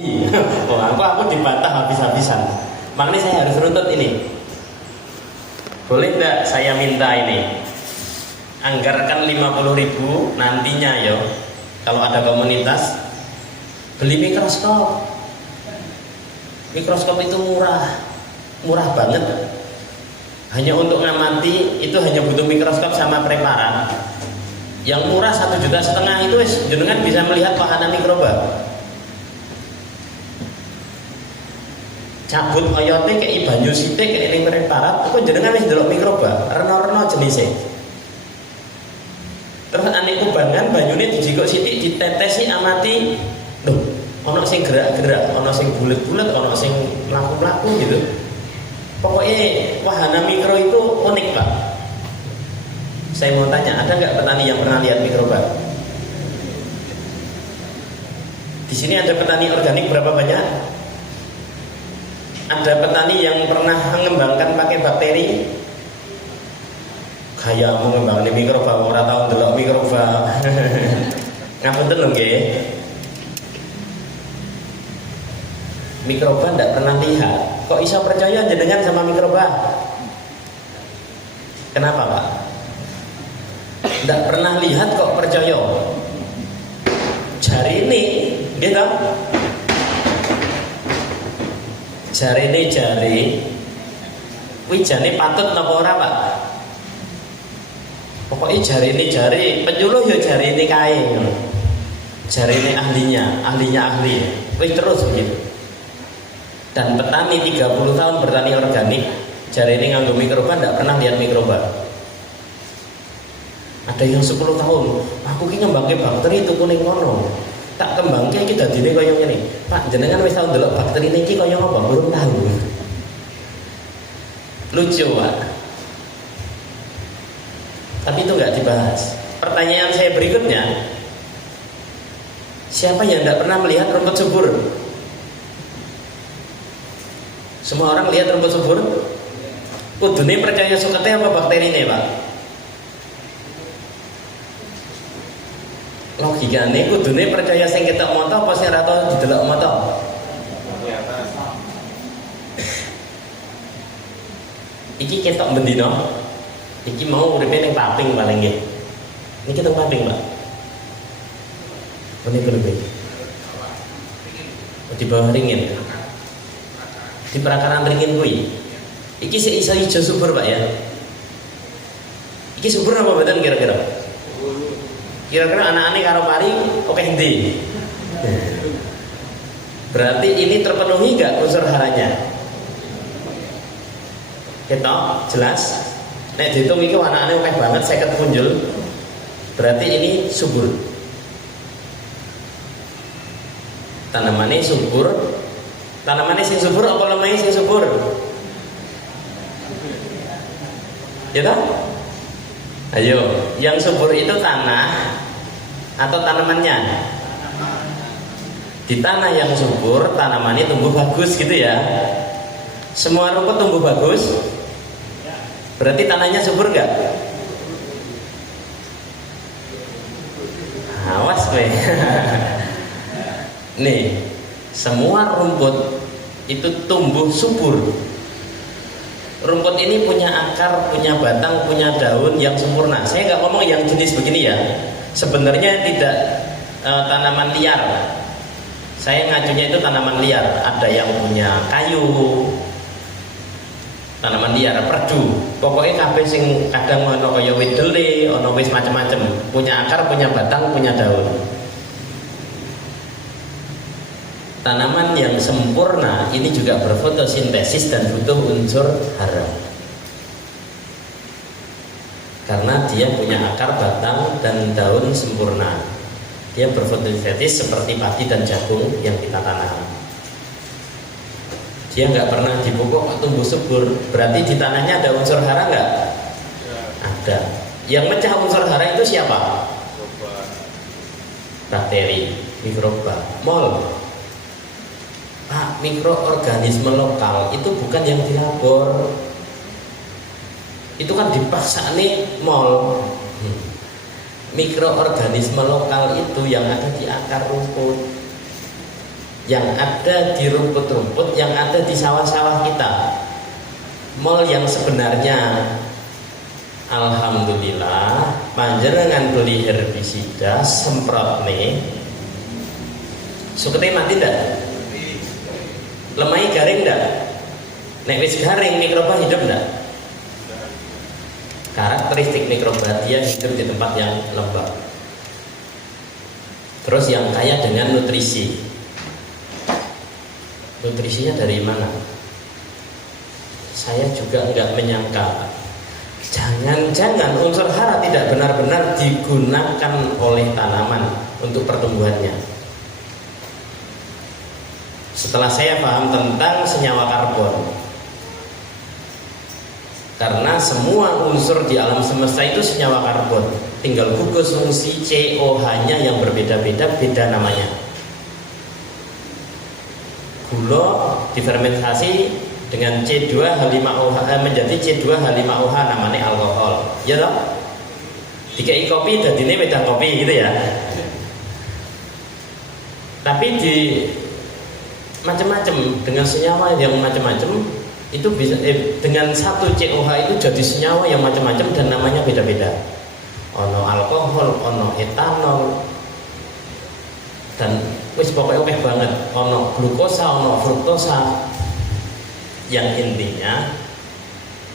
Oh, aku dibantah habis-habisan. Makanya saya harus runtut ini. Boleh nggak saya minta ini? Anggarkan 50.000 nantinya yo. Kalau ada komunitas beli mikroskop. Mikroskop itu murah banget. Hanya untuk ngamati itu hanya butuh mikroskop sama preparat. Yang murah 1,5 juta itu jenengan bisa melihat wahana mikroba. Cabut oyote kayak banyu sithik kayak ning preparat, kok jenengan wis ndelok mikroba, rena-rena jenisnya. Terus aneh kubangan banyune dijikok sithik ditetesi amati. Loh, ana sing gerak-gerak, ana sing bulet-bulet, ana sing mlaku-mlaku gitu. Pokoknya wahana mikro itu unik, Pak. Saya mau tanya, ada nggak petani yang pernah lihat mikroba? Di sini ada petani organik berapa banyak? Ada petani yang pernah mengembangkan pakai bakteri? Kayak mau ngembangin mikroba, orang tahu ndelok mikroba. Ngapunten lho nggih. Mikroba ndak pernah lihat. Kok bisa percaya jenengan sama mikroba? Kenapa, Pak? Ndak pernah lihat kok percaya. Jari ini, gitu. Jari, wijane patut napa ora, Pak? Pokoknya jari penyuluh ya jari ini kae. Jari ini ahlinya ahli. Wis terus begitu. Dan petani 30 tahun bertani organik, jari ini nganggo mikroba ndak pernah lihat mikroba. Ada yang 10 tahun, aku ki ngembangke bakteri itu kuning kono. Tak kembangke iki dadine kaya ngene. Pak, jenengan wis tau ndelok bakteri niki kaya apa? Belum tahu. Lucu, Pak. Tapi itu nggak dibahas. Pertanyaan saya berikutnya, siapa yang tidak pernah melihat rumput subur? Semua orang lihat rumput subur? Kudune percaya sukete apa bakteri ini, Pak? Logikane kudune percaya sing ketok mata apa sing ora tau didelok mata? Iki ketok bendino. Iki mau uripe ning paping paling nggih. Niki teng paping, Pak. Ini lebih. Di bawah ringin. Di perakaran ringin kuwi. Iki sik iso ijo subur, Pak ya. Iki subur apa mboten kira-kira? Kira-kira anak-anak karo pari oke endi? Berarti ini terpenuhi nggak unsur haranya? Ketok, jelas. Nek dihitung iki anak-anak oke banget 50 punjul. Berarti ini subur. Tanamannya subur. Tanamannya sing subur apa lemahnya sing subur? Ya toh? Ayo, yang subur itu tanah atau tanamannya? Di tanah yang subur, tanamannya tumbuh bagus gitu ya. Semua rumput tumbuh bagus. Berarti tanahnya subur gak? Awas gue. Nih, semua rumput itu tumbuh subur. Rumput ini punya akar, punya batang, punya daun yang sempurna. Saya nggak ngomong yang jenis begini ya. Sebenarnya tidak tanaman liar. Saya ngajunya itu tanaman liar. Ada yang punya kayu, tanaman liar, perdu. Pokoknya kabeh sing kadang ono kaya wedele, ono wis macam-macam. Punya akar, punya batang, punya daun. Tanaman yang sempurna ini juga berfotosintesis dan butuh unsur hara. Karena dia punya akar, batang, dan daun sempurna. Dia berfotosintesis seperti padi dan jagung yang kita tanam. Dia nggak pernah dipupuk tumbuh subur. Berarti di tanahnya ada unsur hara nggak? Ada. Yang mecah unsur hara itu siapa? Bakteri, mikroba, mol. Pak, mikroorganisme lokal itu bukan yang di labor. Itu kan dipaksa nih mol. Mikroorganisme lokal itu yang ada di akar rumput, yang ada di rumput-rumput, yang ada di sawah-sawah kita. Mall yang sebenarnya alhamdulillah panjenengan beli herbisida semprot nih sukete mati ndak? Lemai garing ndak? Nek wis garing mikroba hidup ndak? Karakteristik mikroba dia hidup di tempat yang lembab. Terus yang kaya dengan nutrisi. Nutrisinya dari mana? Saya juga enggak menyangka. Jangan-jangan unsur hara tidak benar-benar digunakan oleh tanaman untuk pertumbuhannya. Setelah saya paham tentang senyawa karbon, karena semua unsur di alam semesta itu senyawa karbon, tinggal gugus fungsi COH-nya yang berbeda-beda, beda namanya. Gula difermentasi dengan C2H5OH menjadi C2H5OH namanya alkohol. Ya toh? Dikai kopi dadine wedang kopi gitu ya. Tapi di macam-macam dengan senyawa yang macam-macam itu bisa dengan satu COH itu jadi senyawa yang macam-macam dan namanya beda-beda. Ono alkohol, ono etanol, dan wis pokoknya oke banget. Ono glukosa, ono fruktosa. Yang intinya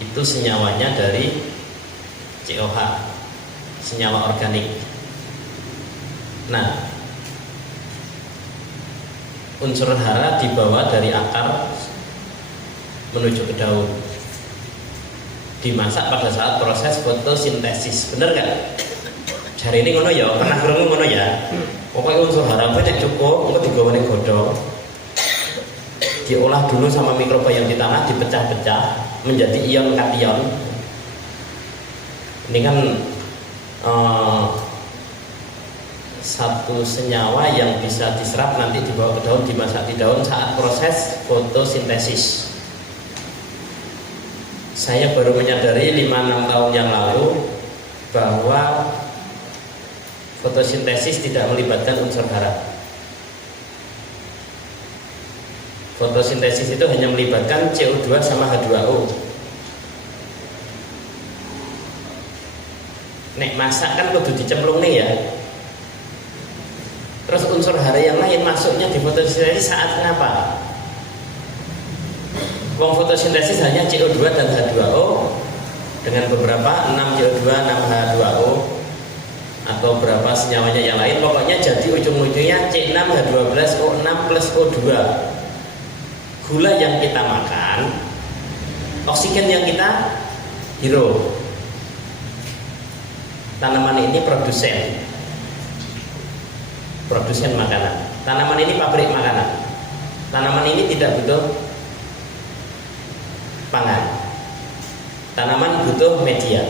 itu senyawanya dari COH, senyawa organik. Nah, unsur hara dibawa dari akar menuju ke daun, dimasak pada saat proses fotosintesis. Bener gak? Jari ini ngono ya, pernah krungu ngono ya. Pokoknya unsur hara banyak cukup, engko digawane godhong, diolah dulu sama mikroba yang di tanah, dipecah-pecah menjadi ion kation. Ini kan satu senyawa yang bisa diserap nanti dibawa ke daun, dimasak di daun saat proses fotosintesis. Saya baru menyadari 5-6 tahun yang lalu bahwa fotosintesis tidak melibatkan unsur hara. Fotosintesis itu hanya melibatkan CO2 sama H2O. Nek masak kan kudu dicemplung nih ya. Terus unsur hara yang lain masuknya di fotosintesis saat kenapa? Wong fotosintesis hanya CO2 dan H2O dengan beberapa 6 CO2, 6 H2O atau berapa senyawanya yang lain. Pokoknya jadi ujung-ujungnya C6H12O6 plus O2. Gula yang kita makan, oksigen yang kita hirup. Tanaman ini produsen makanan. Tanaman ini pabrik makanan. Tanaman ini tidak butuh pangan. Tanaman butuh media.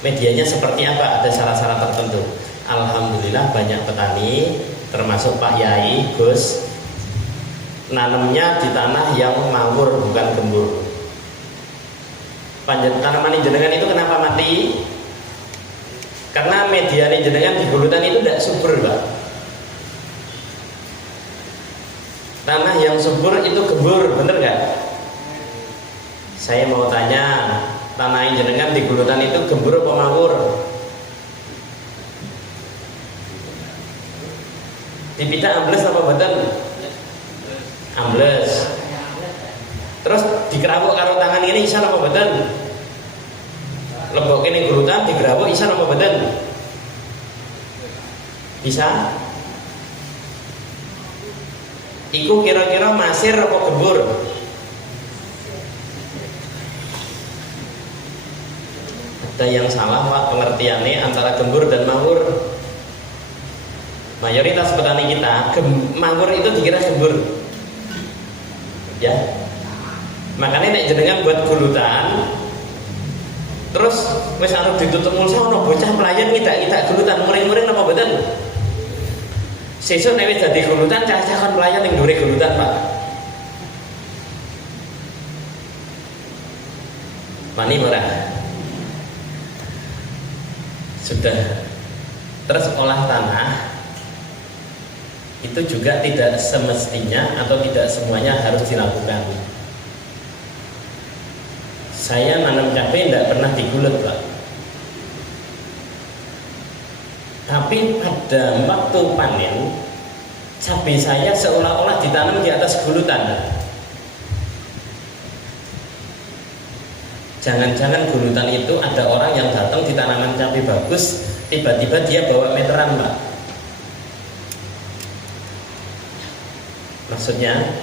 Medianya seperti apa? Ada syarat-syarat tertentu. Alhamdulillah banyak petani, termasuk Pak Yai, Gus, nanamnya di tanah yang manggur bukan gembur. Tanaman jenengan itu kenapa mati? Karena media jenengan di gulutan itu tidak subur, Pak. Tanah yang subur itu gembur, bener nggak? Saya mau tanya, tanah jenengan di gulutan itu gembur apa manggur? Dipita ambles apa badan? Ambles. Terus dikerabuk karo tangan ini isan apa badan? Lebok ini gulutan digerabuk isan apa badan? Bisa? Iku kira-kira masir apa gembur? Ada yang salah Pak pengertiannya antara gembur dan manggur. Mayoritas petani kita manggur itu dikira gembur. Ya, makanya nek jenengan buat gulutan, terus wis arep ditutup mulsa ono bocah pelayan ngidak gulutan muring-muring apa mboten? Sesuk nek wis dadi gulutan cah-cah kon pelayan ning ndure gulutan, Pak. Mani ora? Sudah. Terus olah tanah itu juga tidak semestinya atau tidak semuanya harus dilakukan. Saya nanam cabai tidak pernah digulut, Pak. Tapi pada waktu panen, cabai saya seolah-olah ditanam di atas gulutan. Jangan-jangan gulutan itu ada orang yang datang di tanaman cabai bagus, tiba-tiba dia bawa meteran, Pak. Maksudnya,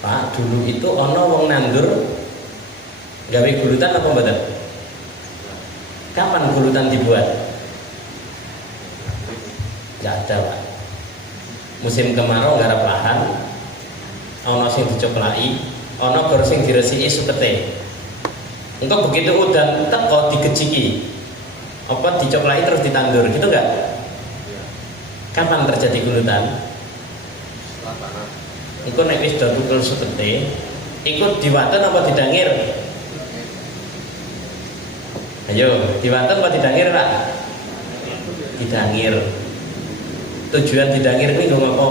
Pak, dulu itu ono wong nandur gawe gulutan apa mboten? Kapan gulutan dibuat? Enggak ada, Pak. Musim kemarau garap lahan, ono sing dicoklaki, ono gor sing diresiki supete. Engko begitu udan teko digejiki. Apa dicoklaki terus ditandur, gitu enggak? Kapan terjadi gulutan? Engko nek wis do tukul supete, ikut diwaten apa didangir? Ayo, diwaten apa didangir, Pak? Didangir. Tujuan didangir kuwi nggo apa?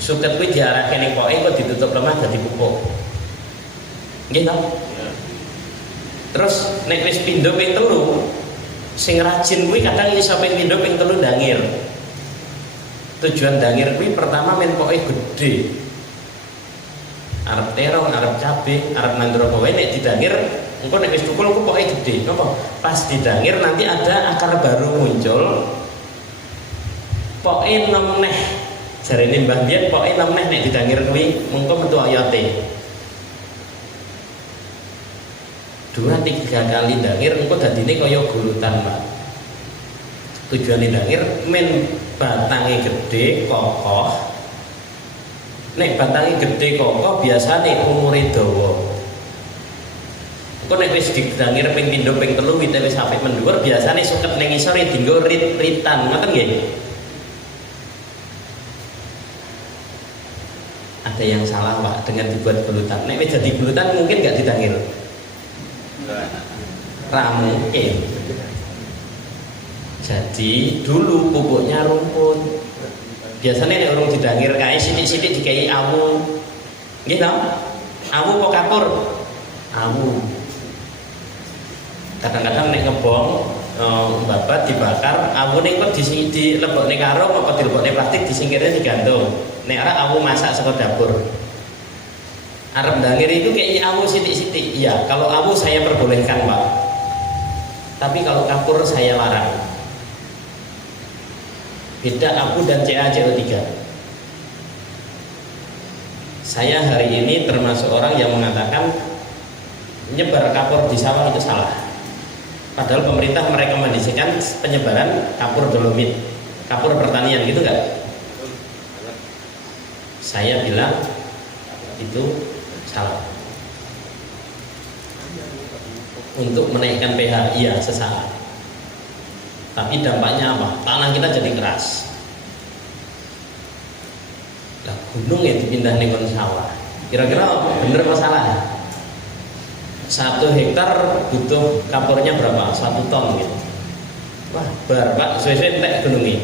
Suket kuwi diarahke ning poke kok ditutup lemah dadi pupuk. Nggih to? Terus nek wis pindho ping 3, sing rajin kuwi kadang iso ping pindho ping 3 dangir. Tujuan dangir kuwi pertama men poke gede. Arep terong, arep cabe, arep nandur apa wae nek didangir, engko nek wis tukul ku poke gede. Napa? Pas didangir nanti ada akar baru muncul. Poke nom neh. Jarene Mbah Biyen poke nom neh nek didangir kuwi mengko metu oyote. 2-3 kali dangir engko dadine kaya gulutan, Pak. Tujuane dangir men batange gede, kokoh. Nek batange gede kokoh biasane umure dawa. Engko nek wis didangir ping pindho ping 3 wite wis sampe mendhuwur biasane suket ning ngisor dienggo rit-ritan, ngoten nggih? Ada yang salah, Pak, dengan dibuat gulutan. Nek wis jadi gulutan mungkin nggak didangir. Mungkin. Jadi dulu pupuknya rumput. Biasanya nek urung didangir kae sithik-sithik dikai awu. Nggih to? Awu apa kapur? Awu. Kadang-kadang nek ngebong babat dibakar, awune kok dilebokne karung apa dilebokne plastik disingkirnya digantung. Nek ora awu masak saka dapur. Arep dangir itu kayak awu sithik-sithik. Iya, kalau awu saya perbolehkan, Pak. Tapi kalau kapur saya larang. Beda abu dan CaCO3. Saya hari ini termasuk orang yang mengatakan menyebar kapur di sawah itu salah. Padahal pemerintah merekomendasikan penyebaran kapur dolomit, kapur pertanian, gitu nggak? Saya bilang itu salah. Untuk menaikkan pH, iya sesaat. Tapi dampaknya apa? Tanah kita jadi keras. Lah gunung ya dipindah ning sawah. Kira-kira bener apa salah? 1 hektar butuh kapurnya berapa? 1 ton gitu. Wah, bar Pak, sesuai entek gunungnya.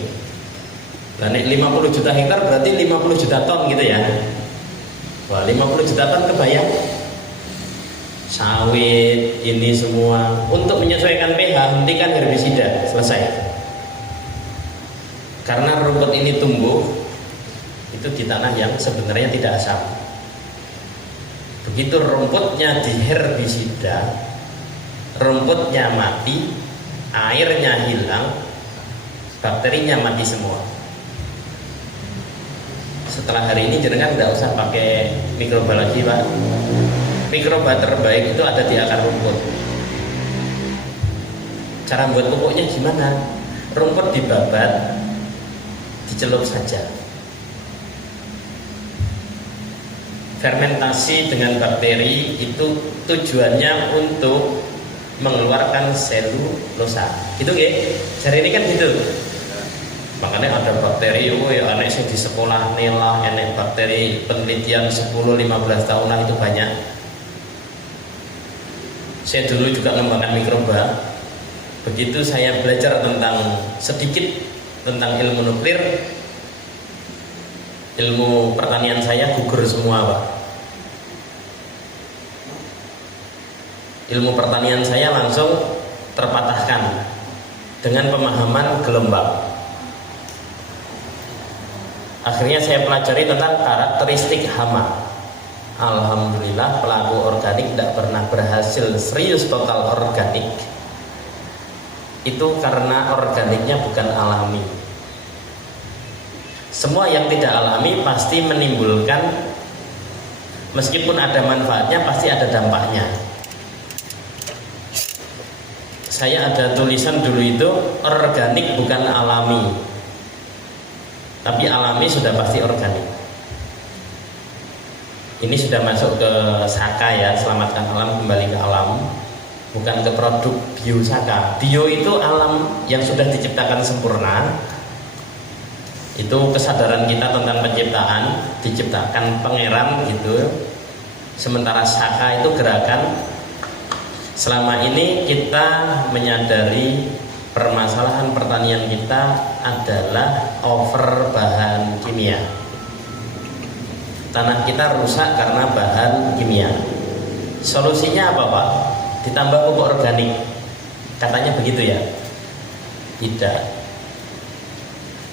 Lah nek 50 juta hektar berarti 50 juta ton gitu ya. Wah, 50 juta ton kebayang. Sawit ini semua untuk menyesuaikan pH hentikan herbisida, selesai. Karena rumput ini tumbuh itu di tanah yang sebenarnya tidak asam. Begitu rumputnya diherbisida, rumputnya mati, airnya hilang, bakterinya mati semua. Setelah hari ini jenengan tidak usah pakai mikroba lagi, Pak. Mikroba terbaik itu ada di akar rumput. Cara buat pupuknya gimana? Rumput dibabat, dicelup saja. Fermentasi dengan bakteri itu tujuannya untuk mengeluarkan selulosa. Gitu nggih? Jari ini kan gitu. Makanya ada bakteri, ya aneh sih di sekolah nela, enek bakteri penelitian 10-15 tahunan itu banyak. Saya dulu juga mengembangkan mikroba. Begitu saya belajar sedikit tentang ilmu nuklir, ilmu pertanian saya gugur semua Pak. Ilmu pertanian saya langsung terpatahkan dengan pemahaman gelombang. Akhirnya saya pelajari tentang karakteristik hama. Alhamdulillah pelaku organik tidak pernah berhasil serius total organik. Itu karena organiknya bukan alami. Semua yang tidak alami pasti menimbulkan, meskipun ada manfaatnya pasti ada dampaknya. Saya ada tulisan dulu itu, organik bukan alami, tapi alami sudah pasti organik. Ini sudah masuk ke Saka ya, selamatkan alam kembali ke alam, bukan ke produk bio Saka. Bio itu alam yang sudah diciptakan sempurna. Itu kesadaran kita tentang penciptaan, diciptakan pangeran gitu. Sementara Saka itu gerakan. Selama ini kita menyadari permasalahan pertanian kita adalah over bahan kimia. Tanah kita rusak karena bahan kimia. Solusinya apa Pak? Ditambah pupuk organik. Katanya begitu ya? Tidak.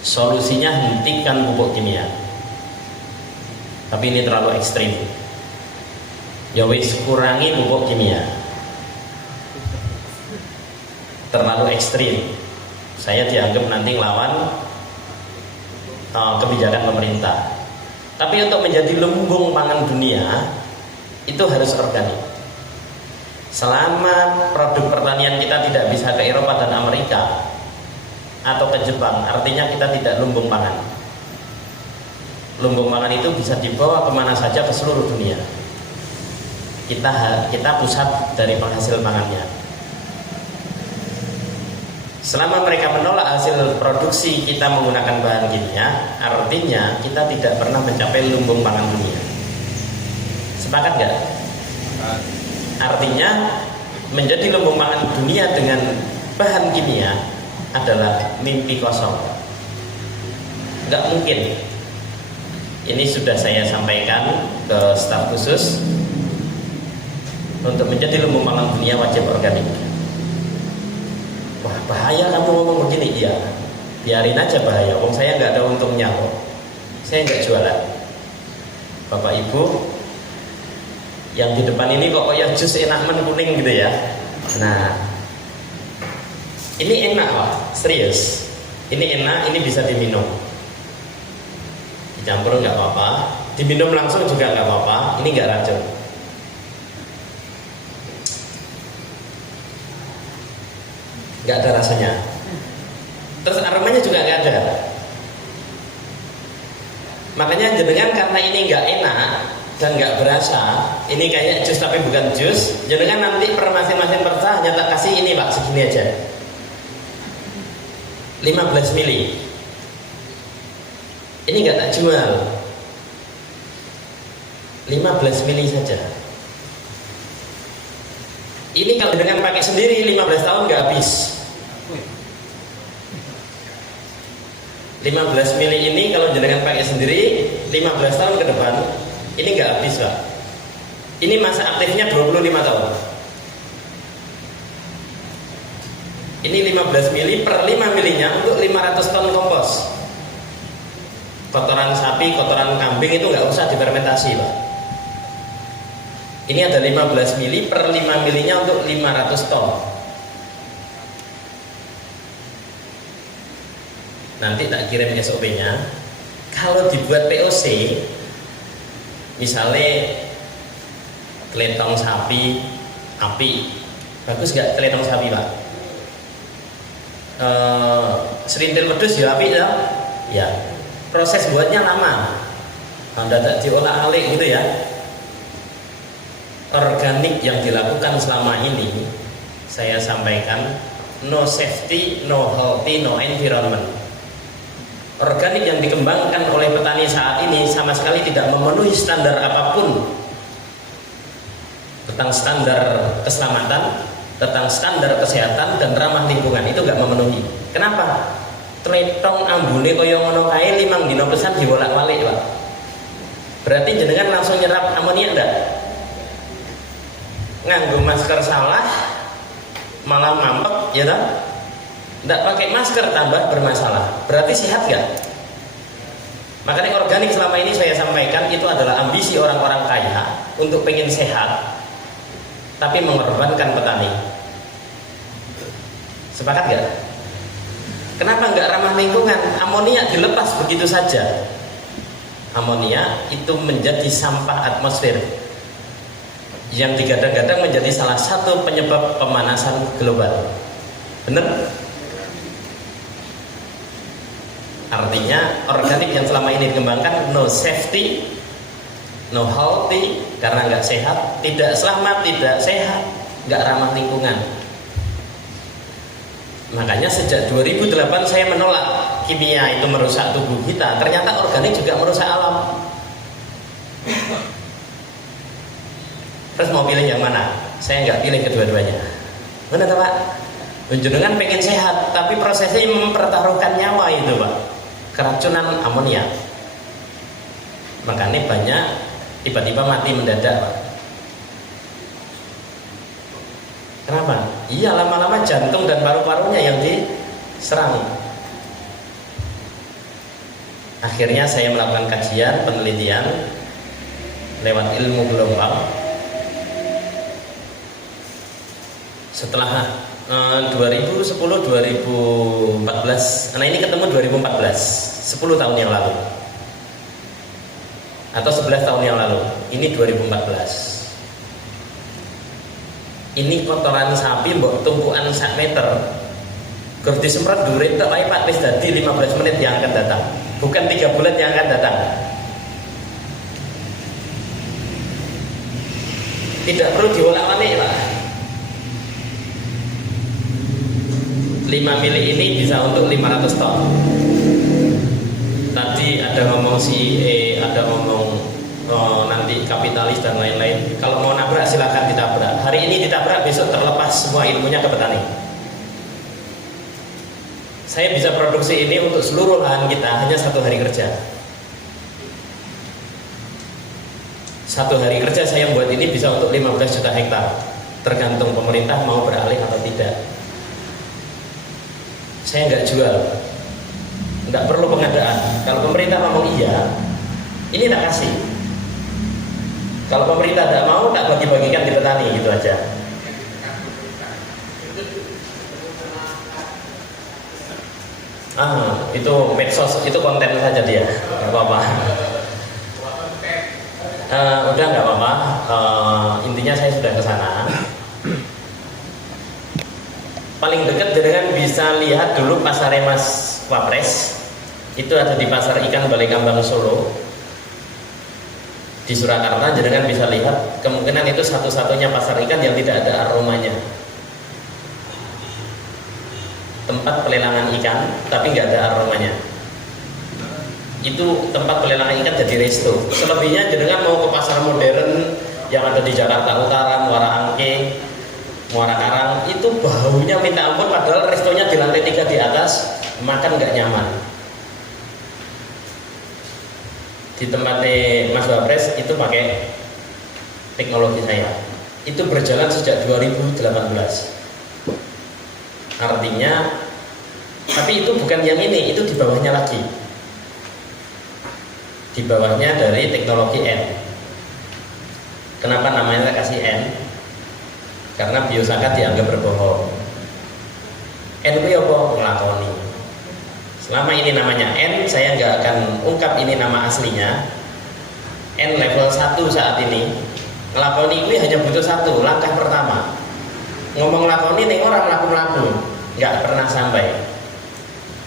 Solusinya hentikan pupuk kimia. Tapi ini terlalu ekstrim. Ya wis, kurangi pupuk kimia. Terlalu ekstrim. Saya dianggap nanti ngelawan kebijakan pemerintah. Tapi untuk menjadi lumbung pangan dunia itu harus organik. Selama produk pertanian kita tidak bisa ke Eropa dan Amerika atau ke Jepang, artinya kita tidak lumbung pangan. Lumbung pangan itu bisa dibawa kemana saja ke seluruh dunia. Kita pusat dari penghasil pangannya. Selama mereka menolak hasil produksi kita menggunakan bahan kimia, artinya kita tidak pernah mencapai lumbung pangan dunia. Sepakat nggak? Artinya menjadi lumbung pangan dunia dengan bahan kimia adalah mimpi kosong. Nggak mungkin. Ini sudah saya sampaikan ke staf khusus. Untuk menjadi lumbung pangan dunia wajib organik. Wah, bahaya kamu ngomong begini. Iya, biarin aja bahaya. Wong saya nggak ada untungnya kok. Saya nggak jualan. Bapak Ibu, yang di depan ini kok ya jus enak men kuning gitu ya. Nah, ini enak Pak, serius. Ini enak, ini bisa diminum. Dicampur nggak apa-apa, diminum langsung juga nggak apa-apa. Ini nggak racun. Nggak ada rasanya. Terus aromanya juga nggak ada. Makanya jenengan karena ini nggak enak dan nggak berasa, ini kayak jus tapi bukan jus, jenengan nanti per masing-masing persa hanya tak kasih ini Pak, segini aja 15 mili. Ini nggak tak jual, 15 mili saja. Ini kalau jenengan pakai sendiri 15 tahun nggak habis. 15 mili ini kalau jenengan pakai sendiri 15 tahun ke depan ini nggak habis Pak. Ini masa aktifnya 25 tahun. Ini 15 mili per 5 milinya untuk 500 ton kompos. Kotoran sapi, kotoran kambing itu nggak usah difermentasi Pak. Ini ada 15 mili per 5 milinya untuk 500 ton. Nanti tak kirim SOP-nya. Kalau dibuat POC, misalnya teletong sapi api, bagus nggak teletong sapi Pak? Serintil wedhus ya api ya? Ya. Proses buatnya lama. Anda tak diolah alik gitu ya. Organik yang dilakukan selama ini, saya sampaikan, no safety, no healthy, no environment. Organik yang dikembangkan oleh petani saat ini sama sekali tidak memenuhi standar apapun tentang standar keselamatan, tentang standar kesehatan dan ramah lingkungan. Itu nggak memenuhi. Kenapa? tletong ambune kaya ngono kae 5 dina pisan diwolak-walik, Pak. Berarti jenengan langsung nyerap amonia enggak? Nganggo masker salah malah mampet, ya toh? Enggak pakai masker tambah bermasalah. Berarti sehat enggak? Makanya organik selama ini saya sampaikan itu adalah ambisi orang-orang kaya untuk pengen sehat, tapi mengorbankan petani. Sepakat enggak? Kenapa enggak ramah lingkungan? Amonia dilepas begitu saja. Amonia itu menjadi sampah atmosfer yang digadang-gadang menjadi salah satu penyebab pemanasan global. Benar? Artinya organik yang selama ini dikembangkan no safety, no healthy, karena nggak sehat, tidak selamat, tidak sehat, nggak ramah lingkungan. Makanya sejak 2008 saya menolak kimia itu merusak tubuh kita. Ternyata organik juga merusak alam. Terus mau pilih yang mana? Saya nggak pilih kedua-duanya. Benar Pak? Jenengan pengen sehat, tapi prosesnya mempertaruhkan nyawa itu Pak. Keracunan amonia. Makanya banyak tiba-tiba mati mendadak Pak. Kenapa? Iya, lama-lama jantung dan paru-parunya yang diserang. Akhirnya saya melakukan kajian, penelitian lewat ilmu gelombang. Setelah 2010-2014, nah ini ketemu 2014, 10 tahun yang lalu atau 11 tahun yang lalu. Ini 2014. Ini kotoran sapi mbok tumpukan 1 meter. Gur disemprot durit tok wae Pak wis dadi 15 menit yang akan datang. Bukan 3 bulan yang akan datang. Tidak perlu diolak-alik Pak. 5 mili ini bisa untuk 500 ton. Tadi ada ngomong CE, ada ngomong nanti kapitalis dan lain-lain. Kalau mau nabrak silakan ditabrak. Hari ini ditabrak, besok terlepas semua ilmunya ke petani. Saya bisa produksi ini untuk seluruh lahan kita hanya 1 hari kerja. 1 hari kerja saya buat ini bisa untuk 15 juta hektar. Tergantung pemerintah mau beralih atau tidak. Saya nggak jual, nggak perlu pengadaan. Kalau pemerintah ngomong iya, ini tak kasih. Kalau pemerintah tidak mau, tak bagi-bagikan di petani, gitu aja. Itu medsos, itu konten saja dia, nggak apa-apa. Udah nggak apa-apa. Intinya saya sudah ke sana. Paling dekat dengan bisa lihat dulu pasar Mas Wapres. Itu ada di pasar ikan Balai Kambang Solo. Di Surakarta jenengan bisa lihat, kemungkinan itu satu-satunya pasar ikan yang tidak ada aromanya. Tempat pelelangan ikan tapi nggak ada aromanya. Itu tempat pelelangan ikan jadi resto. Selebihnya jenengan mau ke pasar modern yang ada di Jakarta Utara, Muara Angke, Muara Karang, itu baunya minta ampun, padahal restonya di lantai 3 di atas, makan nggak nyaman. Di tempatnya Mas Wapres itu pakai teknologi saya. Itu berjalan sejak 2018. Artinya, tapi itu bukan yang ini, itu di bawahnya lagi. Di bawahnya dari teknologi N. Kenapa namanya kasih N? Karena biosaka dianggap berbohong. N itu apa? Ngelakoni. Selama ini namanya N, saya nggak akan ungkap ini nama aslinya. N level 1 saat ini. Ngelakoni ini hanya butuh 1, langkah pertama. Ngomong lakoni nih orang laku-laku, nggak pernah sampai.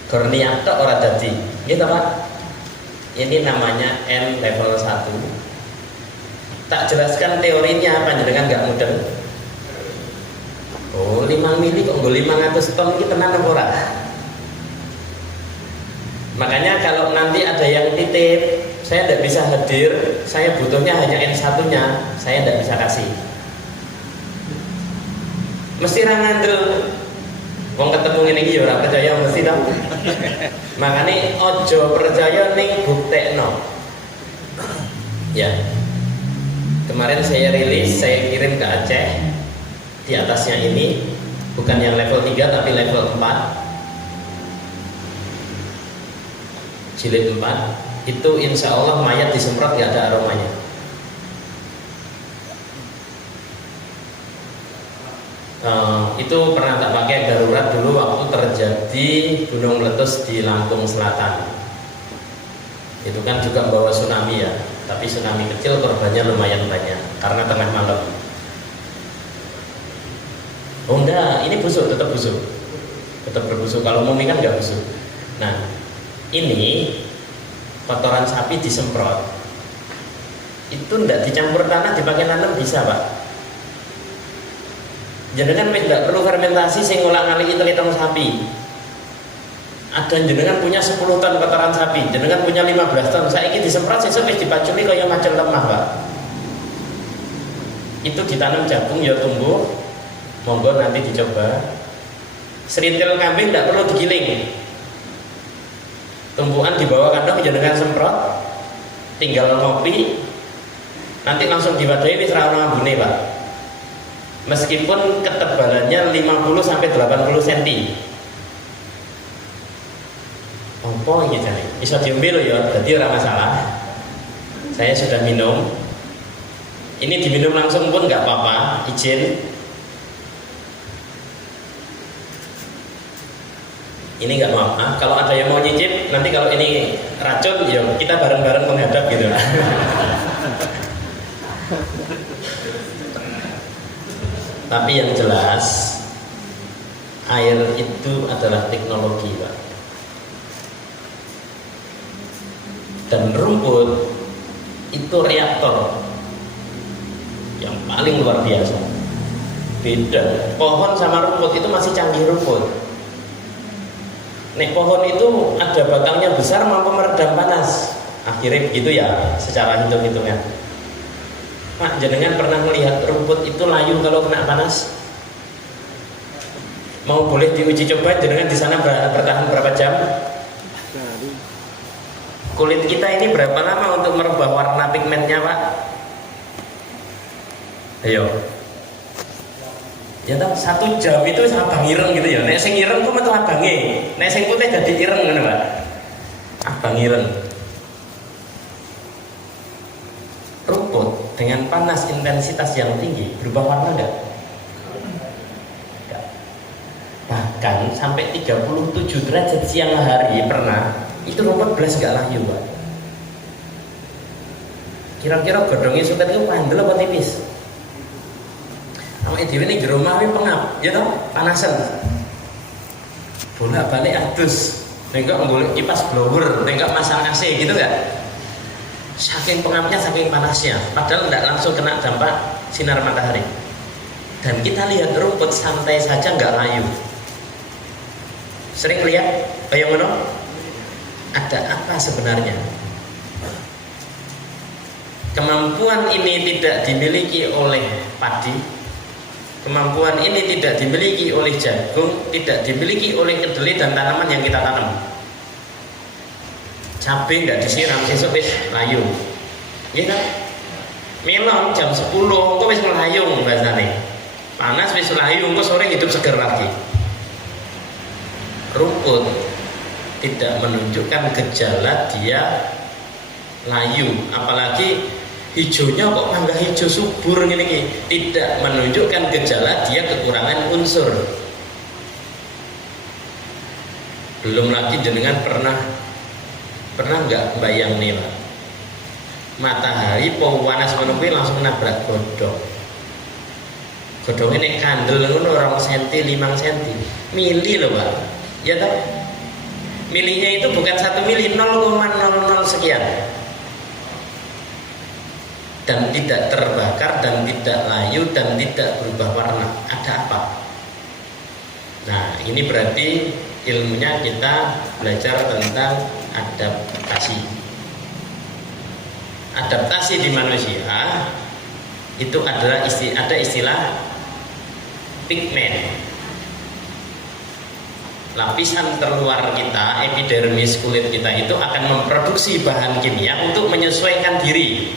Gorniat tok ora dadi. Gitu Pak. Ini namanya N level 1. Tak jelaskan teorinya apa, jangan nggak mudah. Oh, 5 mili kok nggo 500 ton iki tenan apa ora? Makanya kalau nanti ada yang titip, saya tidak bisa hadir, saya butuhnya hanya N1-nya, saya tidak bisa kasih. Mesti ra ngandel. Wong ketemu ngene iki ya ora percaya mesti to. Makane aja percaya ning buktekno. Ya. Kemarin saya rilis, saya kirim ke Aceh. Di atasnya ini bukan yang level 3 tapi level 4. Jilid 4 itu insya Allah mayat disemprot gak ada aromanya. Itu pernah tak pakai darurat dulu waktu terjadi gunung meletus di Lampung Selatan. Itu kan juga bawa tsunami ya, tapi tsunami kecil, korbannya lumayan banyak karena tengah malam. Oh enggak, ini busuk, tetap berbusuk. Kalau mumi kan nggak busuk. Nah, ini kotoran sapi disemprot, itu enggak dicampur tanah dipakai nanam bisa Pak. Jenengan enggak perlu fermentasi sing ngolak-ngalik telitong sapi. Ada jenengan punya 10 ton kotoran sapi, jenengan punya 15 ton, saiki disemprot sesuk wis dipaculi kaya macam lemah Pak. Itu ditanam jagung ya tumbuh. Monggo nanti dicoba. Serintil kambing enggak perlu digiling. Tumbuhan di bawah kandang jenengan semprot, tinggal ngopi, nanti langsung diwadahi wis ra ono ambune Pak. Meskipun ketebalannya 50 sampai 80 cm. Apa iki jane? Bisa diombe lho ya, dadi ora masalah. Saya sudah minum. Ini diminum langsung pun nggak apa-apa, izin. Ini nggak apa-apa. Kalau ada yang mau nyicip, nanti kalau ini racun, ya kita bareng-bareng menghadap gitu lah. Tapi yang jelas, air itu adalah teknologi, Pak. Dan rumput itu reaktor yang paling luar biasa. Beda. Pohon sama rumput itu masih canggih rumput. Nek pohon itu ada batangnya besar mampu meredam panas. Akhirnya begitu ya secara hitung-hitungan. Pak, jenengan pernah melihat rumput itu layu kalau kena panas? Mau boleh diuji coba jenengan di sana bertahan berapa jam? Kulit kita ini berapa lama untuk merubah warna pigmennya, Pak? Ayo. Ya toh 1 jam itu abang ireng gitu ya. Nek sing ireng ku metu abange. Nek sing putih dadi ireng ngono, Pak. Abang ireng. Rumput dengan panas intensitas yang tinggi berubah warna enggak? Enggak. Bahkan sampai 37 derajat siang hari pernah itu rumput belas enggak layu, Pak. Kira-kira godhongnya suket itu pandel apa tipis? Awake dhewe ning jero omah kuwi pengap, ya toh, panasan. Bolak-balik adus. Nek kok golek kipas blower, nek kok masang AC gitu enggak? Saking pengapnya, saking panasnya, padahal tidak langsung kena dampak sinar matahari. Dan kita lihat rumput santai saja nggak layu. Sering lihat, kayak ngono? Ada apa sebenarnya? Kemampuan ini tidak dimiliki oleh padi, kemampuan ini tidak dimiliki oleh jagung, tidak dimiliki oleh kedelai dan tanaman yang kita tanam. Cabai nggak disiram sesuk wis layu, iya kan? Melon jam 10 kok wis melayung bahasane. Panas wis layu, kok sore hidup segar lagi. Rumput tidak menunjukkan gejala dia layu, apalagi hijaunya kok mangga hijau subur gini, tidak menunjukkan gejala dia kekurangan unsur. Belum lagi jenengan pernah nggak bayang nih Pak, matahari panas menunggu langsung nabrak godong. Godongnya nek kandel ngono 2 cm 5 cm mili loh Pak, ya toh? Milinya itu bukan 1 mili, 0,00 sekian, dan tidak terbakar dan tidak layu dan tidak berubah warna. Ada apa? Nah, ini berarti ilmunya kita belajar tentang adaptasi. Adaptasi di manusia itu adalah ada istilah pigmen. lapisan terluar kita, epidermis kulit kita itu akan memproduksi bahan kimia untuk menyesuaikan diri.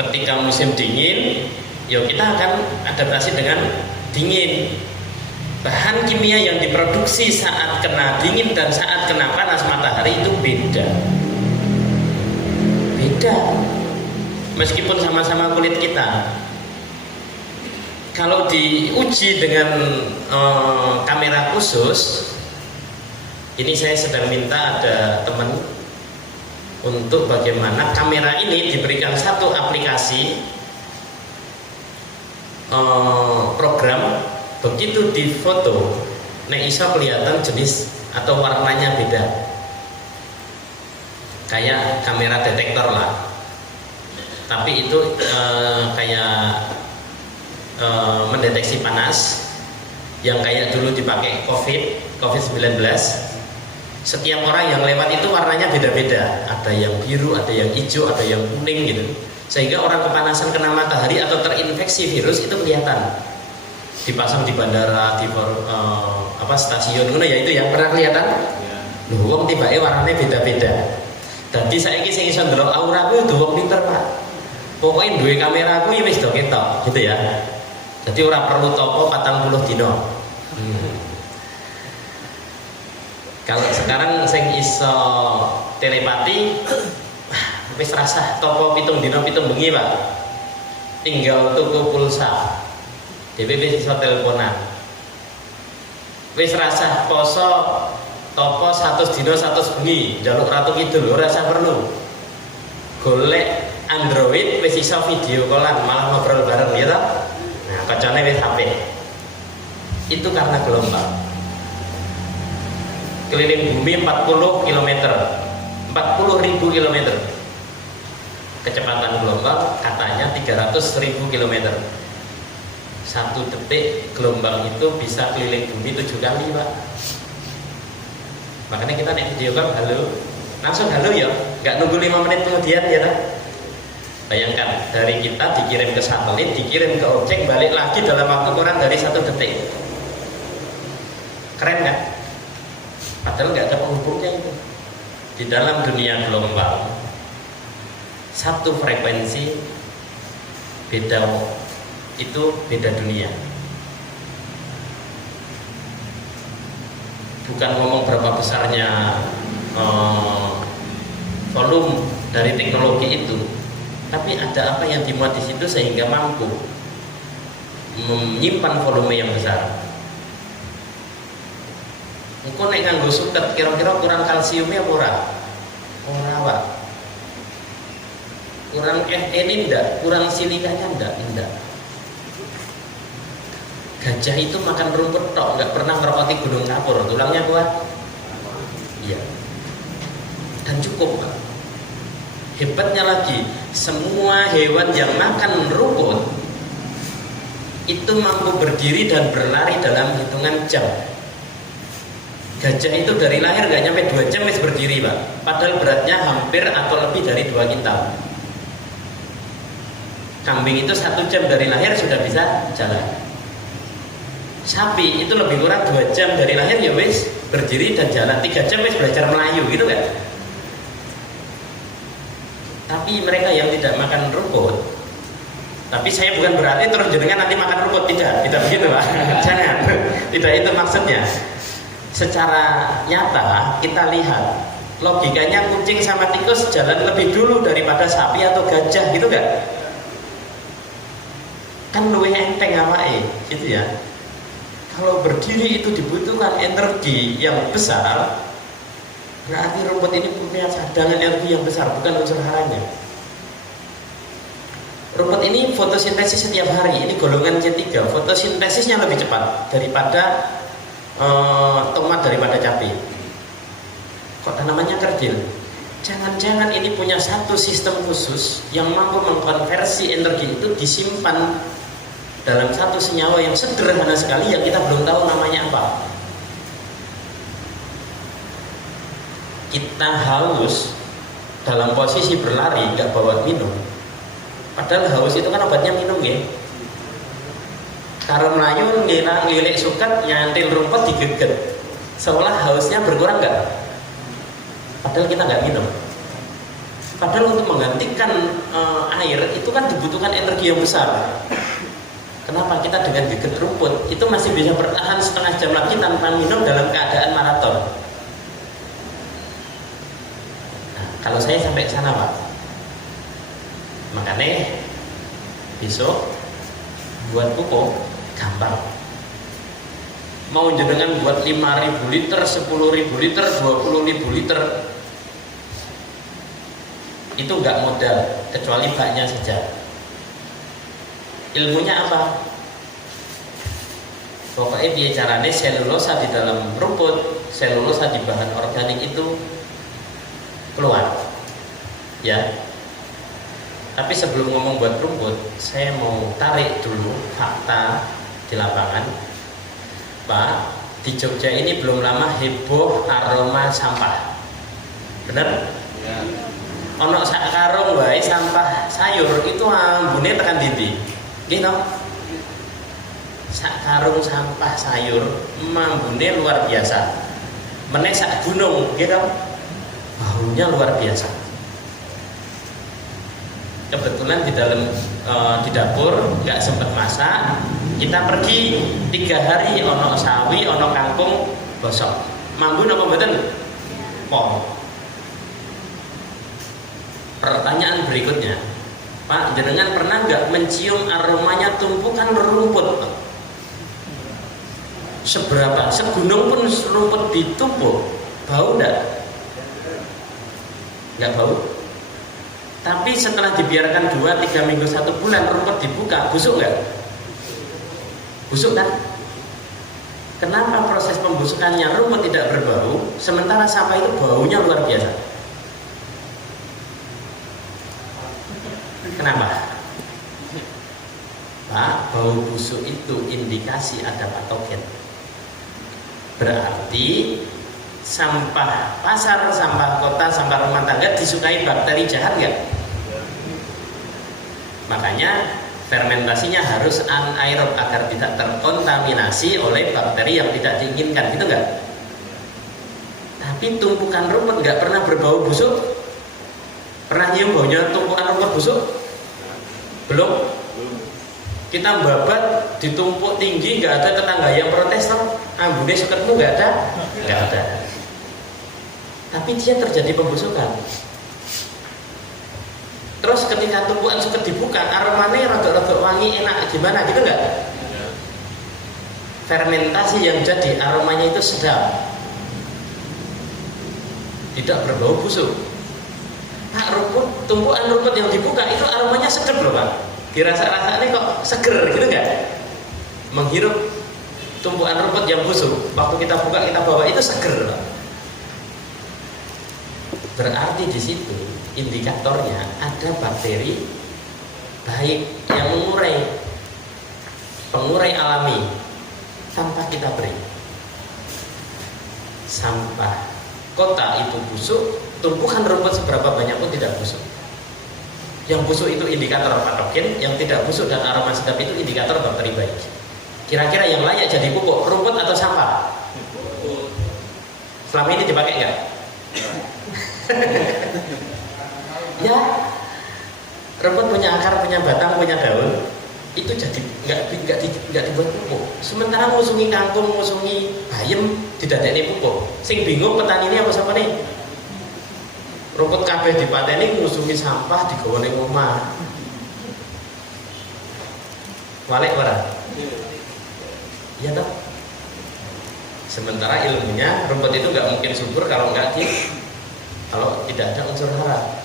Ketika musim dingin, ya kita akan adaptasi dengan dingin. Bahan kimia yang diproduksi saat kena dingin dan saat kena panas matahari itu beda. Meskipun sama-sama kulit kita. Kalau diuji dengan kamera khusus, ini saya sedang minta ada teman untuk bagaimana kamera ini diberikan satu aplikasi program, begitu difoto nek iso kelihatan jenis atau warnanya beda, kayak kamera detektor lah, tapi itu kayak mendeteksi panas yang kayak dulu dipakai COVID-19. Setiap orang yang lewat itu warnanya beda-beda, ada yang biru, ada yang hijau, ada yang kuning gitu, sehingga orang kepanasan kena matahari atau terinfeksi virus itu kelihatan. Dipasang di bandara, di stasiun ya, itu ya pernah kelihatan. Lho wong tibake warnanya beda-beda. Dadi saiki sing iso ndelok aura kuwi kudu wong pinter, Pak. Pokoke duwe kamera kuwi wis do ketok, gitu ya. Jadi ora perlu topo 40 dino. Kalau sekarang sing iso telepati wis rasah topo 7 dino 7 bengi, Pak. Tinggal tuku pulsa. Dhewe wis iso teleponan. Wis rasah poso topo 100 dino 100 bengi, njaluk ratu kidul ora usah perlu. Golek Android wis iso video callan, malah ngobrol bareng ya toh. Nah, kocone wis HP. Itu karena gelombang. Keliling bumi 40 km. 40.000 km. Kecepatan gelombang katanya 300.000 km. 1 detik gelombang itu bisa keliling bumi 7 kali, Pak. Makanya kita naik video call, halo, langsung halo ya, nggak nunggu 5 menit kemudian ya toh. Bayangkan, dari kita dikirim ke satelit, dikirim ke objek, balik lagi dalam waktu kurang dari 1 detik. Keren kan? Padahal nggak ada penghubungnya itu. Di dalam dunia gelombang, satu frekuensi beda, itu beda dunia. Bukan ngomong berapa besarnya volume dari teknologi itu, tapi ada apa yang dimuat di situ sehingga mampu menyimpan volume yang besar. Engko nek nganggo suket kira-kira kurang kalsiumnya ora? Ora, Pak. Kurang ini ndak, kurang silikanya ndak. Gajah itu makan rumput tok, nggak pernah merokoti gunung kapur, tulangnya kuat. Iya. Dan cukup, Pak. Hebatnya lagi, semua hewan yang makan rumput itu mampu berdiri dan berlari dalam hitungan jam. Gajah itu dari lahir nggak nyampe 2 jam wis berdiri, Pak. Padahal beratnya hampir atau lebih dari 2 kintal. Kambing itu 1 jam dari lahir sudah bisa jalan. Sapi itu lebih kurang 2 jam dari lahir ya wis berdiri dan jalan. 3 jam wis belajar melayu gitu kan. Tapi mereka yang tidak makan rumput, tapi saya bukan berarti terus jenengan nanti makan rumput, tidak begitu, Pak. Jangan, tidak itu maksudnya. Secara nyata kita lihat logikanya kucing sama tikus jalan lebih dulu daripada sapi atau gajah gitu kan? Kan luwih enteng awake, gitu ya. Kalau berdiri itu dibutuhkan energi yang besar, berarti rumput ini punya cadangan energi yang besar, bukan unsur haranya. Rumput ini fotosintesis setiap hari, ini golongan C3, fotosintesisnya lebih cepat daripada tomat, daripada cabai. Kok tanamannya kerdil? Jangan-jangan ini punya satu sistem khusus yang mampu mengkonversi energi itu disimpan dalam satu senyawa yang sederhana sekali yang kita belum tahu namanya apa. Kita haus dalam posisi berlari, nggak bawa minum. Padahal haus itu kan obatnya minum ya. Karo melayu ngilang lilik suket nyantil rumput digeget. seolah hausnya berkurang nggak? Padahal kita nggak minum. Padahal untuk menggantikan air itu kan dibutuhkan energi yang besar. Kenapa kita dengan gigit rumput itu masih bisa bertahan setengah jam lagi tanpa minum dalam keadaan maraton? Nah, kalau saya sampai ke sana Pak, makanya besok buat pupuk gampang. Mau jenengan buat 5.000 liter, 10.000 liter, 20.000 liter, itu nggak modal kecuali baknya saja. Ilmunya apa? Pokoknya dia caranya selulosa di dalam rumput, selulosa di bahan organik itu keluar, ya. Tapi sebelum ngomong buat rumput, saya mau tarik dulu fakta di lapangan. Pak, di Jogja ini belum lama heboh aroma sampah, bener? Ya. Ono sak karung wae sampah sayur itu ambune tekan ndi? Gitu. Sak karung sampah sayur ambune luar biasa. Meneh sak gunung, gitu. Baunya luar biasa. Kebetulan di dalam di dapur nggak sempat masak. Kita pergi 3 hari ono sawi, ono kangkung gosok. Mambu napa mboten? Pol. Pertanyaan berikutnya, Pak, jenengan pernah nggak mencium aromanya tumpukan rumput? Seberapa? Segunung pun rumput ditumpuk, bau nggak? Nggak bau. Tapi setelah dibiarkan 2-3 minggu 1 bulan rumput dibuka, busuk nggak? Busuk kan? Kenapa proses pembusukannya rumput tidak berbau, sementara sampah itu baunya luar biasa? Kenapa? Pak, bau busuk itu indikasi ada patogen. Berarti sampah pasar, sampah kota, sampah rumah tangga disukai bakteri jahat nggak? Makanya fermentasinya harus anaerob agar tidak terkontaminasi oleh bakteri yang tidak diinginkan, gitu nggak? Tapi tumpukan rumput nggak pernah berbau busuk? Pernah nyium baunya tumpukan rumput busuk? Belum. Kita babat ditumpuk tinggi, nggak ada tetangga yang protes, toh ambune suketmu nggak ada, nggak ada. Tapi dia terjadi pembusukan. Terus ketika tumpukan suket dibuka, aromanya rada-rada wangi, enak, gimana gitu nggak? Fermentasi yang jadi aromanya itu sedap, tidak berbau busuk. Pak, tumpukan rumput yang dibuka itu aromanya sedap loh Pak. Dirasa-rasanya kok seger gitu nggak? Menghirup tumpukan rumput yang busuk, waktu kita buka kita bawa itu seger Pak. Berarti di situ indikatornya ada bakteri baik yang pengurai alami tanpa kita beri. Sampah kota itu busuk, tumpukan rumput seberapa banyak pun tidak busuk. Yang busuk itu indikator patogen, yang tidak busuk dan aroma sedap itu indikator bakteri baik. Kira-kira yang layak jadi pupuk, rumput atau sampah? Selama ini dipakai nggak? Ya, rumput punya akar, punya batang, punya daun, itu jadi nggak dibuat pupuk. Sementara ngusungi kangkung, ngusungi bayem, didadekne pupuk. Sing bingung petani ini apa siapa nih? Rumput kabeh dipateni ngusungi sampah digawa ning omah. Walik ora? Iya toh? Sementara ilmunya rumput itu nggak mungkin subur kalau tidak ada unsur hara.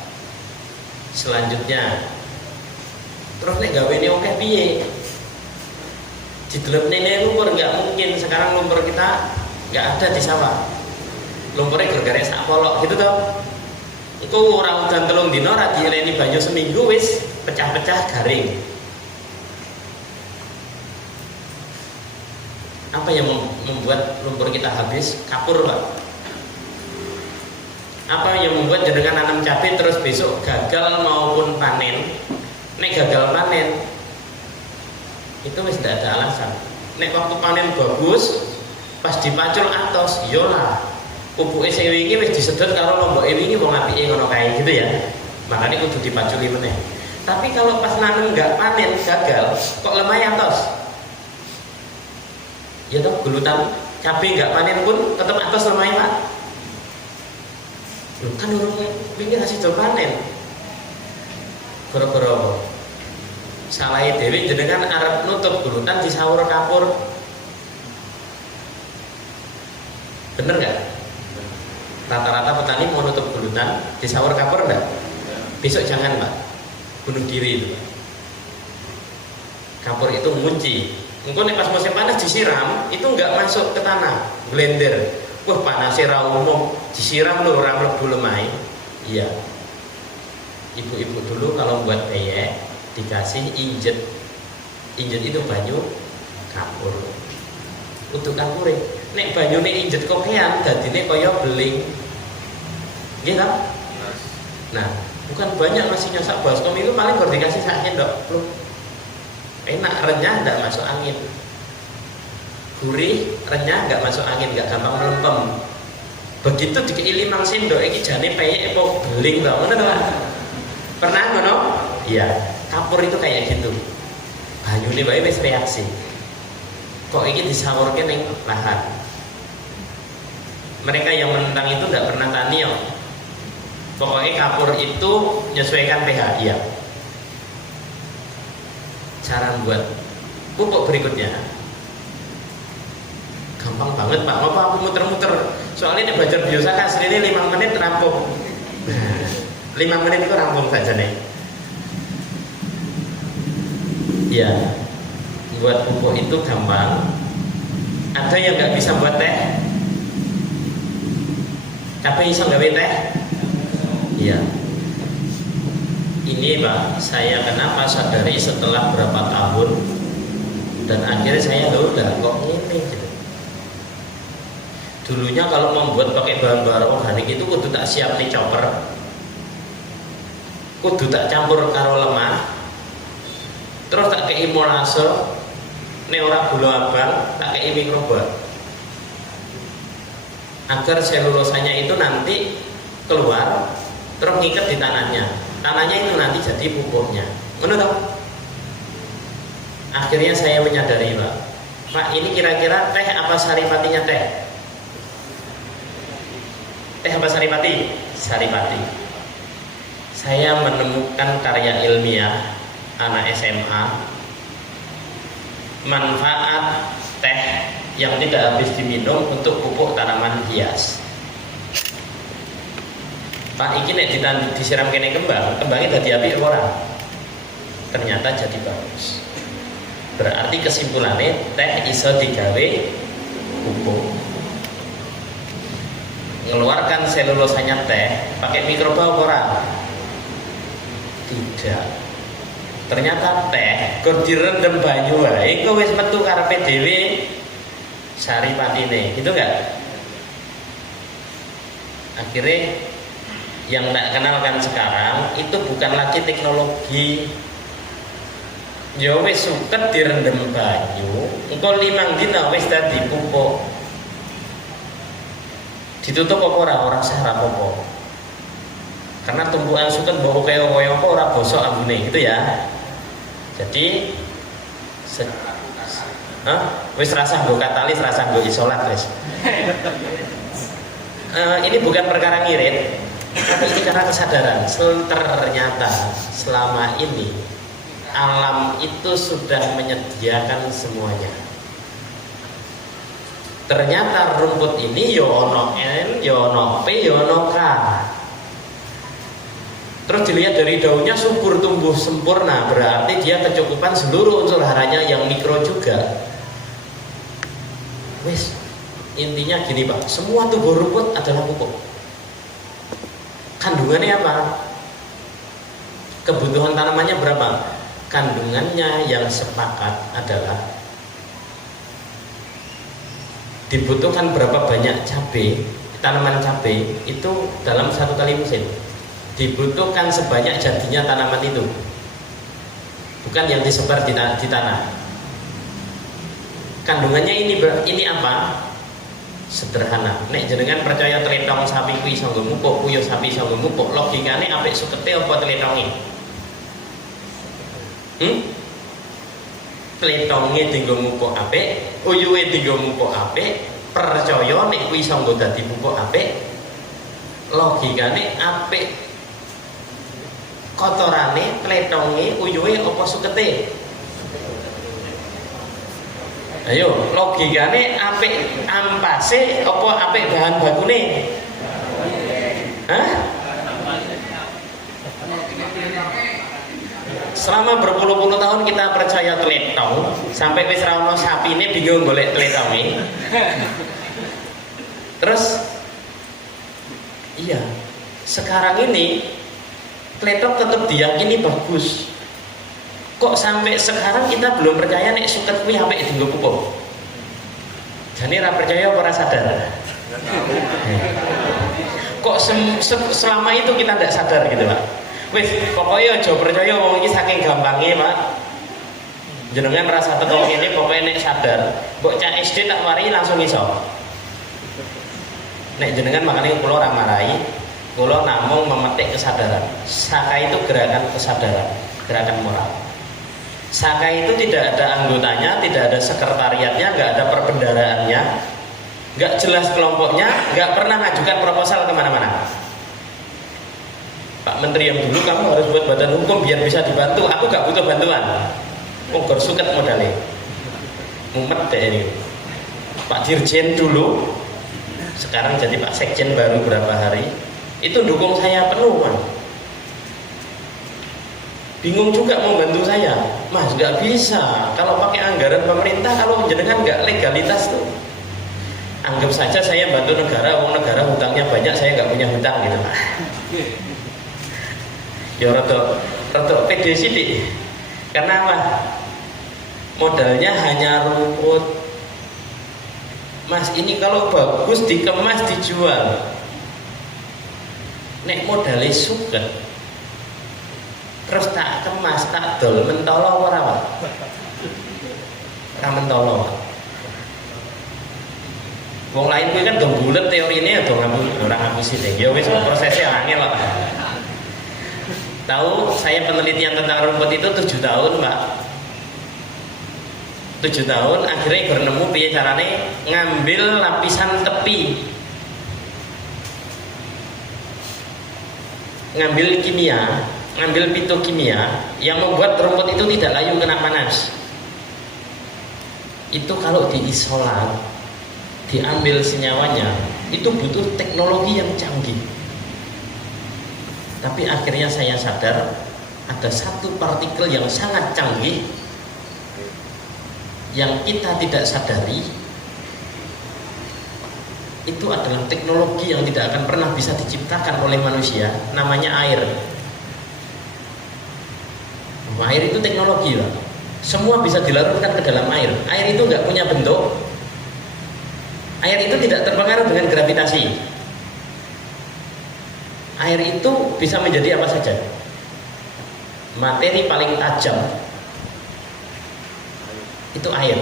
Selanjutnya, terus nek gawe ini oke piye? Didelepne lumpur nggak mungkin. Sekarang lumpur kita nggak ada di sawah. Lumpurnya gara-gara sak polok gitu toh. Itu orang udan telung dino ra dieleni banyu seminggu wis pecah-pecah garing. Apa yang membuat lumpur kita habis? Kapur Pak. Apa yang membuat jenengan nanam cabai terus besok gagal maupun panen? Nek gagal panen itu wis tidak ada alasan. Nek waktu panen bagus, Pas dipacul atos, yolah pupuke sing wingi wis disedot karo lomboke wingi wong apike ngono kae gitu ya. Makanya kudu dipaculi meneh. Tapi kalau pas nanem nggak panen gagal, kok lemah atos? Ya toh gulutan cabai nggak panen pun tetap atos lemah Pak. Loh kan urung wingi hasil do panen. Gara-gara salahe dhewe jenengan arep nutup gulutan disawur kapur. Bener nggak? Rata-rata petani mau nutup gulutan disawur kapur enggak? Besok jangan Pak, bunuh diri itu. Kapur itu ngunci. Mungkin pas musim panas disiram itu nggak masuk ke tanah, blender. Wah panasnya ra umum, disiram loh orang mlebu lemai. Iya. Ibu-ibu dulu kalau buat peyek dikasih injet. Injet itu banyu kapur. Untuk kapure. Nek banyune injet kokean dadine kaya beling. Nggih ta? Nah, bukan banyak masih nyosak baskom itu paling baru dikasih sak sendok. Loh. Enak, renyah enggak masuk angin. Gurih, renyah enggak masuk angin, enggak gampang melempem. Begitu dikei 5 sendok iki jane peyek apa beling ta ngono to. Pernah ngono? Iya, kapur itu kayak gitu. Banyune wae wis reaksi. Kok iki disawurke ning lahan. Mereka yang menentang itu enggak pernah tani ya. Pokoknya kapur itu menyesuaikan pH, iya. Cara buat pupuk berikutnya gampang banget Pak. Apa aku muter-muter? Soalnya ini belajar biasa aslinya 5 menit rampung. 5 menit itu rampung saja nih. Ya, buat pupuk itu gampang. Ada yang nggak bisa buat teh? Tapi bisa nggak teh? Iya. Ini Pak, saya kenapa sadari setelah berapa tahun dan akhirnya saya udah kok ini gitu. Dulunya kalau membuat pakai bahan-bahan organik itu kudu tak siap nih chopper, kudu tak campur karo lemah, terus tak kei molase, nek ora gula abang tak kei mikroba, agar selulosanya itu nanti keluar terus ngikat di tanahnya. Tanahnya itu nanti jadi pupuknya. Menurut akhirnya saya menyadari Pak, ini kira-kira teh apa saripatinya teh? Teh apa saripati? Saripati. Saya menemukan karya ilmiah anak SMA, manfaat teh yang tidak habis diminum untuk pupuk tanaman hias. Pak, iki nek disiram kene kembangnya dadi apik ora? Ternyata jadi bagus. Berarti kesimpulannya teh iso digawe pupuk. Mengeluarkan selulosanya teh pakai mikroba ora? Tidak. Ternyata teh kok direndam banyu wae kok wis metu karepe dhewe saripatine, gitu enggak? Akhirnya yang tak kenalkan sekarang itu bukan lagi teknologi. Ya wis suket direndam banyu, engko 5 dina wis dadi pupuk. Ditutup apa ora sarap apa. Karena tumpukan suket mbok kaya apa ora bosok ambune gitu ya. Jadi wis rasa nggo katalis, rasa nggo isolat wis. Ini bukan perkara ngirit. Tapi ini karena kesadaran. Ternyata selama ini alam itu sudah menyediakan semuanya. Ternyata rumput ini yo ono N, yo ono P, yo ono K. Terus dilihat dari daunnya subur, tumbuh sempurna, berarti dia kecukupan seluruh unsur haranya yang mikro juga. Wes, intinya gini Pak, semua tubuh rumput adalah pupuk. Kandungannya apa? Kebutuhan tanamannya berapa? Kandungannya yang sepakat adalah dibutuhkan berapa banyak cabai, tanaman cabai itu dalam 1 kali musim. Dibutuhkan sebanyak jadinya tanaman itu, bukan yang disebar di tanah. Kandungannya ini apa? Sederhana. Nek jenengan percaya tletong sapi kuwi iso nggo mupuk, uyuh sapi iso nggo mupuk, logikane apik sukete apa tletonge? Tletonge dienggo mupuk apik, uyuhe dienggo mupuk apik, percaya nek kuwi iso nggo dadi pupuk apik, logikane apik kotorane, tletonge, uyuhe apa sukete? Ayo, logikane apik ampase apa apik bahan bakune? Hah? Selama berpuluh-puluh tahun kita percaya tletong, sampai wis ra ono sapine bingung golek tletonge. Terus iya, sekarang ini tletong tetap diyakini bagus. Kok sampai sekarang kita belum percaya nek suket kuwi apik dienggo pupuk? Jane ra percaya apa ora sadar? Kok selama itu kita tidak sadar gitu, Pak? Wis, pokoknya aja percaya wong iki saking gampangnya, Pak. Jenengan merasa teko kene pokoknya nek sadar. Mbok cah SD tak mari langsung iso. Nek jenengan makanya kula ora marahi, kula namung memetik kesadaran. Saka itu gerakan kesadaran, gerakan moral. Saka itu tidak ada anggotanya, tidak ada sekretariatnya, nggak ada perbendaraannya, nggak jelas kelompoknya, nggak pernah ngajukan proposal kemana-mana. Pak Menteri yang dulu kamu harus buat badan hukum biar bisa dibantu, aku nggak butuh bantuan. Kok suket modalnya, mumet deh ini. Pak Dirjen dulu, sekarang jadi Pak Sekjen baru berapa hari, itu dukung saya penuh, Mas. Bingung juga mau bantu saya, Mas nggak bisa kalau pakai anggaran pemerintah, kalau jenengan nggak legalitas tuh. Anggap saja saya bantu negara, uang negara hutangnya banyak, saya nggak punya hutang gitu, Pak. Ya rada pede sidik. Karena apa? Modalnya hanya rumput. Mas ini kalau bagus dikemas dijual. Nek modalnya suket, terus tak kemas, tak dol, mentolo ora, Pak? Ora mentolo, Pak. Wong lain kuwi kan do bulet teorine ya do ora ngapusi deh. Ya wis prosesnya angel kok. Tahu saya penelitian tentang rumput itu 7 tahun, Pak. 7 tahun akhirnya gue nemu piye carane ngambil lapisan tepi. Ngambil kimia, ngambil fitokimia yang membuat rumput itu tidak layu kena panas. Itu kalau diisolat, diambil senyawanya, itu butuh teknologi yang canggih. Tapi akhirnya saya sadar ada satu partikel yang sangat canggih yang kita tidak sadari, itu adalah teknologi yang tidak akan pernah bisa diciptakan oleh manusia, namanya air. Air itu teknologi, Pak. Semua bisa dilarutkan ke dalam air. Air itu nggak punya bentuk. Air itu tidak terpengaruh dengan gravitasi. Air itu bisa menjadi apa saja. Materi paling tajam itu air.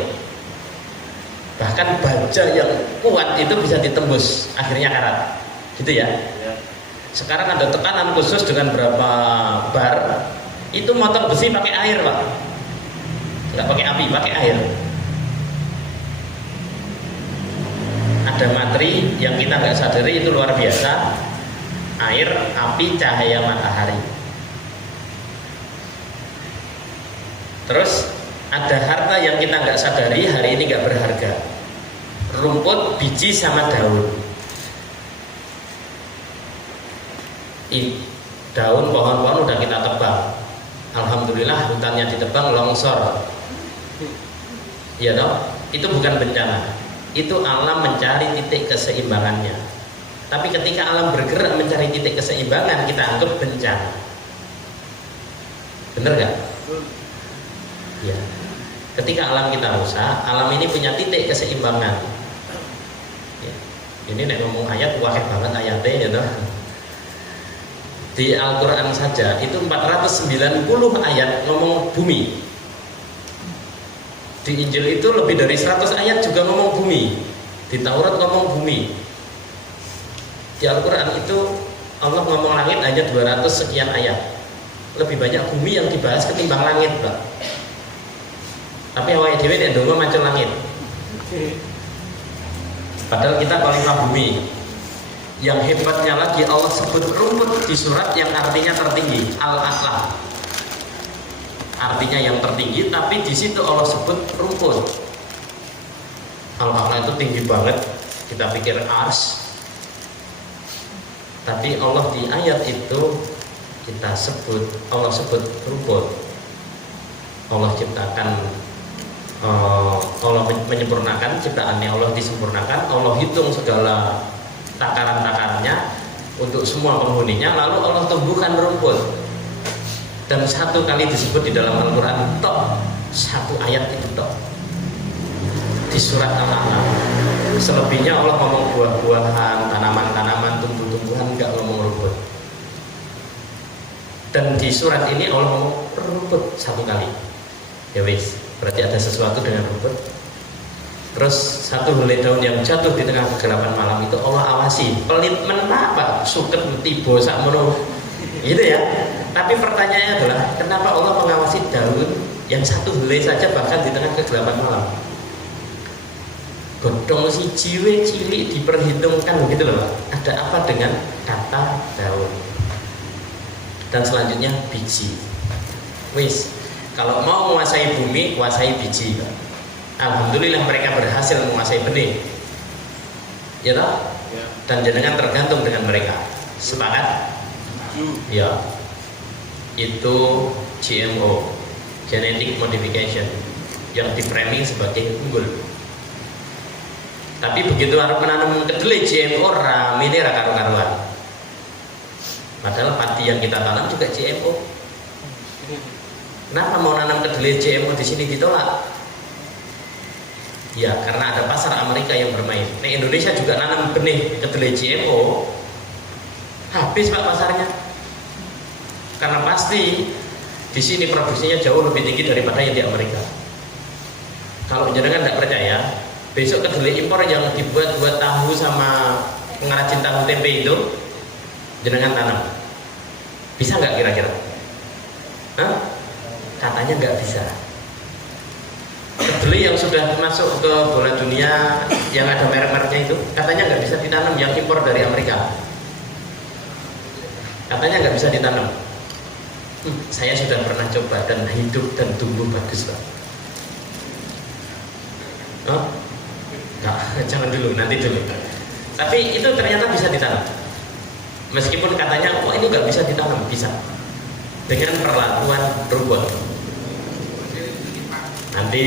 Bahkan baja yang kuat itu bisa ditembus, akhirnya karat. Gitu ya. Sekarang ada tekanan khusus dengan berapa bar, itu motong besi pakai air, Pak. Nggak pakai api, pakai air. Ada materi yang kita nggak sadari itu luar biasa. Air, api, cahaya matahari. Terus ada harta yang kita nggak sadari hari ini nggak berharga. Rumput, biji sama daun. Daun pohon-pohon udah kita tebang. Alhamdulillah hutannya ditebang, longsor. Iya toh? Itu bukan bencana. Itu alam mencari titik keseimbangannya. Tapi ketika alam bergerak mencari titik keseimbangan, kita anggap bencana. Bener gak? Ya. Ketika alam kita rusak, alam ini punya titik keseimbangan. Ya. Ini nek ngomong ayat, wakil banget ayatnya, gitu. Di Al-Quran saja itu 490 ayat ngomong bumi. Di Injil itu lebih dari 100 ayat juga ngomong bumi. Di Taurat ngomong bumi. Di Al-Quran itu Allah ngomong langit hanya 200 sekian ayat. Lebih banyak bumi yang dibahas ketimbang langit, Pak. Tapi awake dhewe nek ndonga maca langit. Padahal kita khalifah bumi. Yang hebatnya lagi Allah sebut rumput di surat yang artinya tertinggi, Al-A'la. Artinya yang tertinggi, tapi di situ Allah sebut rumput. Al-A'la itu tinggi banget, kita pikir ars. Tapi Allah di ayat itu Allah sebut rumput. Allah ciptakan, Allah menyempurnakan ciptaannya, Allah disempurnakan, Allah hitung segala takaran-takarannya untuk semua penghuninya, lalu Allah tumbuhkan rumput. Dan satu kali disebut di dalam Al-Quran, satu ayat itu di surat Al-A'la. Selebihnya Allah ngomong buah-buahan, tanaman-tanaman, tumbuh-tumbuhan, enggak ngomong rumput. Dan di surat ini Allah ngomong rumput satu kali. Ya wis, berarti ada sesuatu dengan rumput. Terus satu helai daun yang jatuh di tengah kegelapan malam itu Allah awasi. Pelit menapa suket tiba sakmono. Gitu ya. Tapi pertanyaannya adalah kenapa Allah mengawasi daun yang satu helai saja bahkan di tengah kegelapan malam? Godhong si jiwe cilik diperhitungkan gitu loh, Pak. Ada apa dengan kata daun? Dan selanjutnya biji. Wis, kalau mau menguasai bumi, kuasai biji. Alhamdulillah mereka berhasil menguasai benih. Ya toh? Ya. Dan jenengan tergantung dengan mereka. Sepakat? Ya. Itu GMO, genetic modification, yang di-framing sebagai unggul. Tapi begitu harus menanam kedelai GMO ramine ra karu-karuan. Padahal padi yang kita tanam juga GMO. Kenapa mau nanam kedelai GMO di sini ditolak? Ya, karena ada pasar Amerika yang bermain. Nah, Indonesia juga nanam benih kedelai GMO. Habis Pak pasarnya. Karena pasti di sini produksinya jauh lebih tinggi daripada yang di Amerika. Kalau jenengan tidak percaya, besok kedelai impor yang dibuat buat tahu sama pengrajin tahu tempe itu jenengan tanam. Bisa nggak kira-kira? Katanya nggak bisa. Kedelai yang sudah masuk ke bola dunia yang ada merek-mereknya itu katanya nggak bisa ditanam, yang impor dari Amerika. Katanya nggak bisa ditanam. Saya sudah pernah coba dan hidup dan tumbuh bagus, Pak. Nah, jangan dulu, nanti dulu. Tapi itu ternyata bisa ditanam. Meskipun katanya, ini nggak bisa ditanam, bisa. Dengan perlakuan rumput. Nanti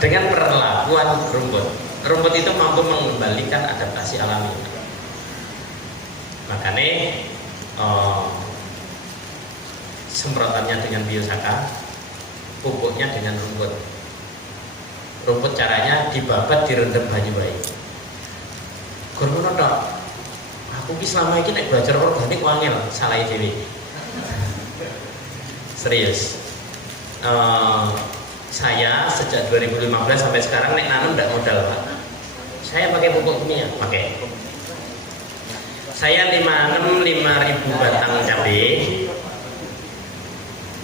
dengan perlakuan rumput. Rumput itu mampu mengembalikan adaptasi alami. Makanya semprotannya dengan biosaka, pupuknya dengan rumput. Rumput caranya dibabat, direndam banyu bae. Ngono tok. Aku ki selama ini nek belajar organik wangel, salah dhewe. Serius. Saya sejak 2015 sampai sekarang nek nanam ndak modal, Pak. Saya pakai pupuk kimia, pakai. Saya nanam 5.000 batang cabai,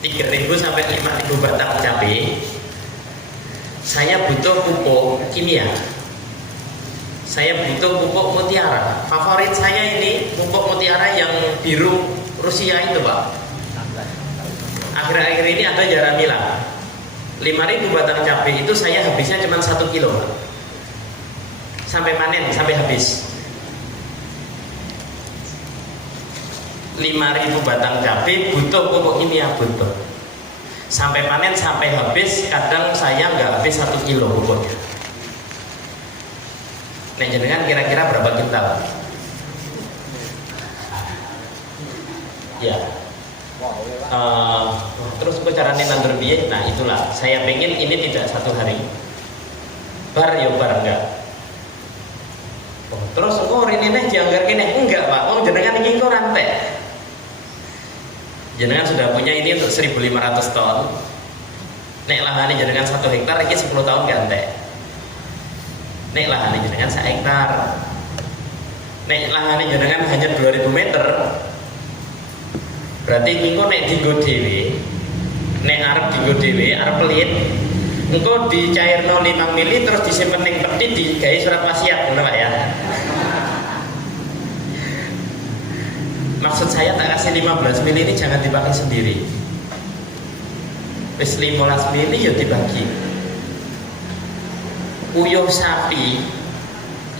3.000 sampai 5.000 batang cabai. Saya butuh pupuk kimia. Saya butuh pupuk mutiara. Favorit saya ini pupuk mutiara yang biru Rusia itu, Pak. Akhir-akhir ini ada Yaramila. 5.000 batang cabai itu saya habisnya cuma 1 kilo, Pak. Sampai panen, sampai habis. 5.000 batang cabai butuh pupuk kimia, butuh. Sampai panen, sampai habis, kadang saya nggak habis 1 kilo pupuknya. Nah, jenengan kira-kira berapa kintal? Ya. Terus caranya nandur biaya. Nah, itulah. Saya pengen ini tidak 1 hari. Bar ya bar enggak. Terus ini nih dianggar kene enggak, Pak. Jenengan ini kok rantai. Jenengan sudah punya ini untuk 1.500 ton. Nek lahan jenengan 1 hektar ini 10 tahun ganti. nek lahan jenengan 1 hektar, nek lahan jenengan hanya 2000 meter, berarti engko nek dienggo dhewe, nek arep dienggo dhewe, arep pelit, engko dicairno 5 mili terus disimpen ning peti digawe surat wasiat, ngono Pak ya. Maksud saya tak kasih 15 mili ini jangan dipakai sendiri. Wis 15 mili ya dibagi. Uyuh sapi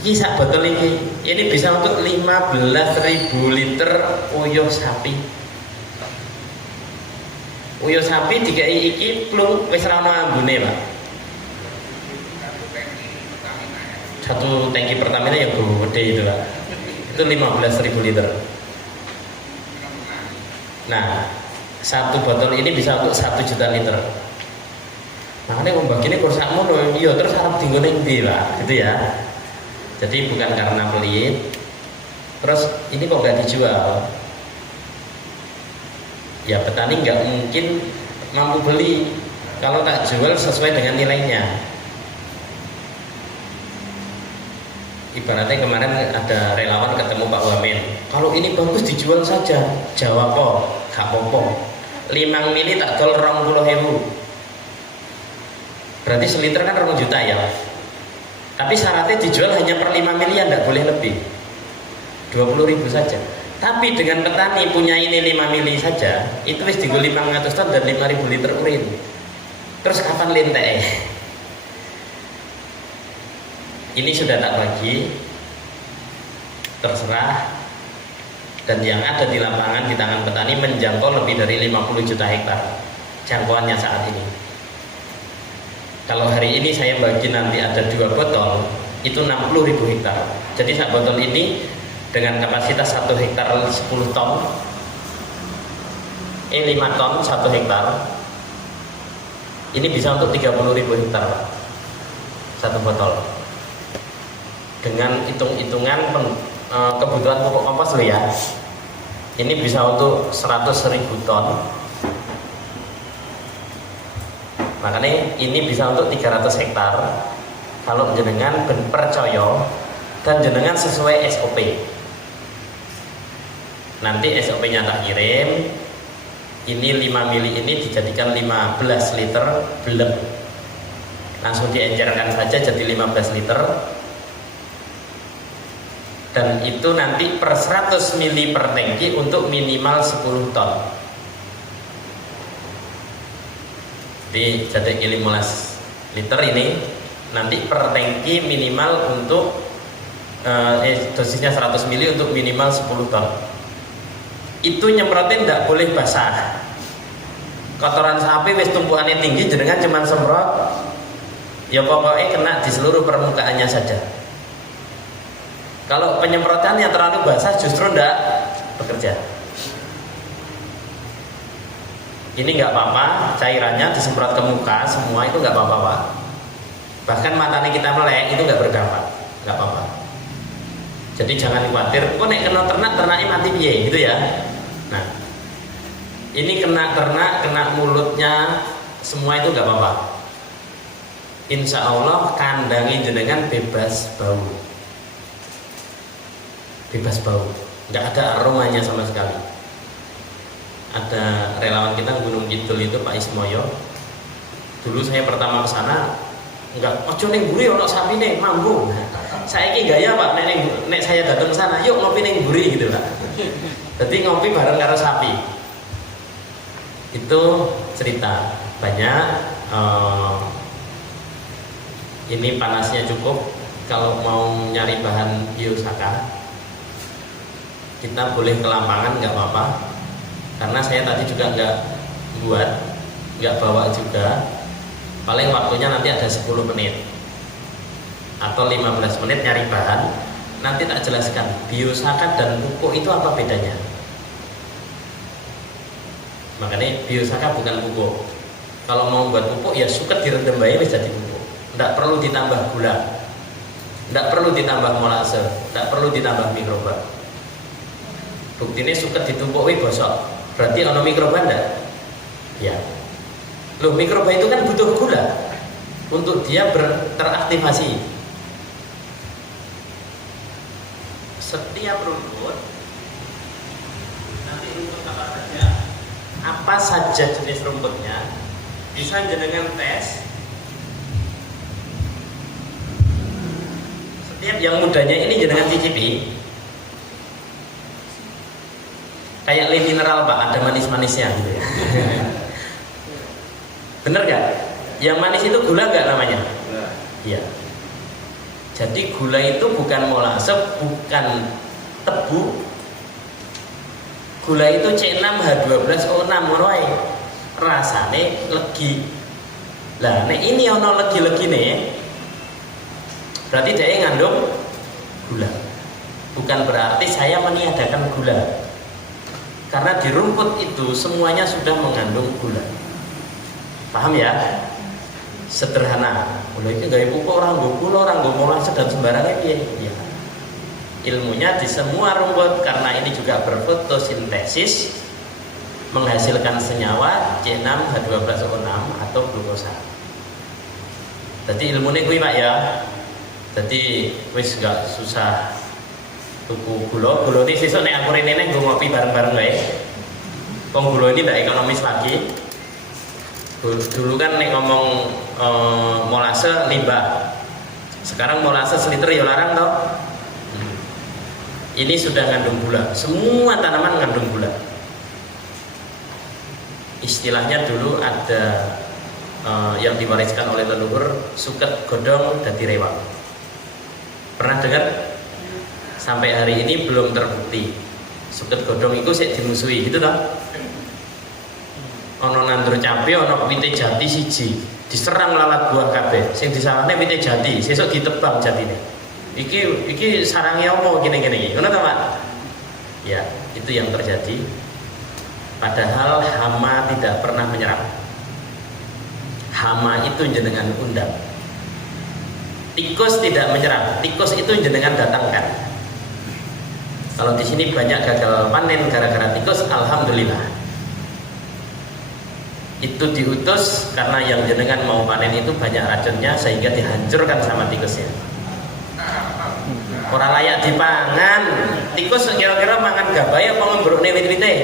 ini sak botol ini bisa untuk 15.000 liter uyuh sapi. Uyuh sapi dikai iki plung wis ra ono ambune, Pak. Satu tangki Pertamina yang gede itu, Pak. Itu 15.000 liter. Nah, satu botol ini bisa untuk 1 juta liter. Makanya membagi ini kursak mono, iya terus harap tinggal ndi Pak, gitu ya. Jadi bukan karena pelit. Terus ini kok nggak dijual? Ya petani nggak mungkin mampu beli kalau tak jual sesuai dengan nilainya. Ibaratnya kemarin ada relawan ketemu Pak Wamen, kalau ini bagus dijual saja. Jawab kok, gak apa-apa. 5 mili tak tol 20.000. Berarti seliter kan 2 juta ya. Tapi syaratnya dijual hanya per 5 milian, tidak boleh lebih. 20.000 saja. Tapi dengan petani punya ini 5 mili saja, itu wis digo 500 ton dan 5.000 liter urin. Terus kapan lentek? Ini sudah tak bagi, terserah. Dan yang ada di lapangan di tangan petani menjangkau lebih dari 50 juta hektar jangkauannya saat ini. Kalau hari ini saya bagi nanti ada 2 botol, itu 60.000 hektar. Jadi satu botol ini dengan kapasitas 1 hektar 10 ton, 5 ton 1 hektar, ini bisa untuk 30.000 hektar satu botol. Dengan hitung-hitungan kebutuhan pupuk kompos loh ya, ini bisa untuk 100.000 ton. Makanya ini bisa untuk 300 hektar kalau jenengan percaya dan jenengan sesuai SOP. Nanti SOP-nya tak kirim. Ini 5 mili ini dijadikan 15 liter belum, langsung diencerkan saja jadi 15 liter. Dan itu nanti per 100 mili per tangki untuk minimal 10 ton. Jadi 15 liter ini nanti per tangki minimal untuk dosisnya 100 mili untuk minimal 10 ton. Itu nyemprotin tidak boleh basah. Kotoran sapi wis tumpukannya tinggi, jenengan cuma semprot, ya pokoknya kena di seluruh permukaannya saja. Kalau penyemprotan yang terlalu basah justru tidak bekerja. Ini nggak apa-apa, cairannya disemprot ke muka semua itu nggak apa-apa Pak. Bahkan matanya kita melek itu nggak berdampak, nggak apa-apa. Jadi jangan khawatir, kok nek kena ternak, ternaknya mati piye gitu ya. Nah, ini kena ternak, kena mulutnya, semua itu nggak apa-apa. Insya Allah kandangin jenengan bebas bau. Bebas bau, nggak ada aromanya sama sekali. Ada relawan kita Gunung Kidul itu Pak Ismoyo. Dulu saya pertama ke sana, nggak, ojo neng buri ono sapi neng mampu. Saya ini gaya Pak, nek saya datang ke sana, yuk ngopi neng buri gitu Pak. Jadi ngopi bareng karo sapi. Itu cerita banyak. Ini panasnya cukup. Kalau mau nyari bahan biosaka, kita boleh ke lapangan nggak apa-apa. Karena saya tadi juga nggak bawa juga. Paling waktunya nanti ada 10 menit atau 15 menit nyari bahan. Nanti tak jelaskan biosaka dan pupuk itu apa bedanya. Makanya biosaka bukan pupuk. Kalau mau buat pupuk ya suket direndam aja bisa jadi pupuk. Tidak perlu ditambah gula, tidak perlu ditambah molase, tidak perlu ditambah mikroba. Buktinya suket ditumpuk bosok, berarti ono mikroba enggak? Ya. Loh, mikroba itu kan butuh gula untuk dia teraktivasi. setiap rumput, nanti rumput apa saja jenis rumputnya, bisa jenengan tes. Setiap yang mudanya ini jenengan cicipi. Kayak le mineral Pak, ada manis-manisnya gitu ya. Bener gak? Yang manis itu gula gak namanya? Iya. Jadi gula itu bukan molase, bukan tebu. Gula itu C6H12O6 wae. Rasane legi. Lah nek ini ono legi-legine, berarti dia ngandung gula. Bukan berarti saya meniadakan gula. Karena di rumput itu semuanya sudah mengandung gula. Paham ya? Sederhana. Mulai itu gaya pupuk orang nggo gula, orang nggo molase dan sembarangnya piye? Ya. Ilmunya di semua rumput karena ini juga berfotosintesis menghasilkan senyawa C6H12O6 atau glukosa. Jadi ilmunya kuwi Pak ya. Jadi wis gak susah tuku gula ini sesuk nek aku rene nggo ngopi bareng-bareng wae. Wong gula ini ndak ekonomis lagi. Dulu kan nek ngomong molase limbah. Sekarang molase seliter ya larang toh. Ini sudah ngandung gula. Semua tanaman ngandung gula. Istilahnya dulu ada yang diwariskan oleh leluhur, suket godhong dadi rewang. Pernah dengar? Sampai hari ini belum terbukti. Suket godhong itu sik dimusuhi gitu toh. Ono nandur cabe, ono wite jati siji, diserang lalat buah kabeh. Sing disalahne wite jati, sesuk ditebang jatine. Iki sarange apa gini-gini iki. Ngono ta, Pak? Ya, itu yang terjadi. Padahal hama tidak pernah menyerang. Hama itu jenengan undang. Tikus tidak menyerang. Tikus itu jenengan datangkan. Kalau di sini banyak gagal panen gara-gara tikus, alhamdulillah. Itu diutus karena yang jenengan mau panen itu banyak racunnya sehingga dihancurkan sama tikusnya. Orang layak dipangan. Tikus kira-kira mangan gabay apa ngembrukne wit-wite?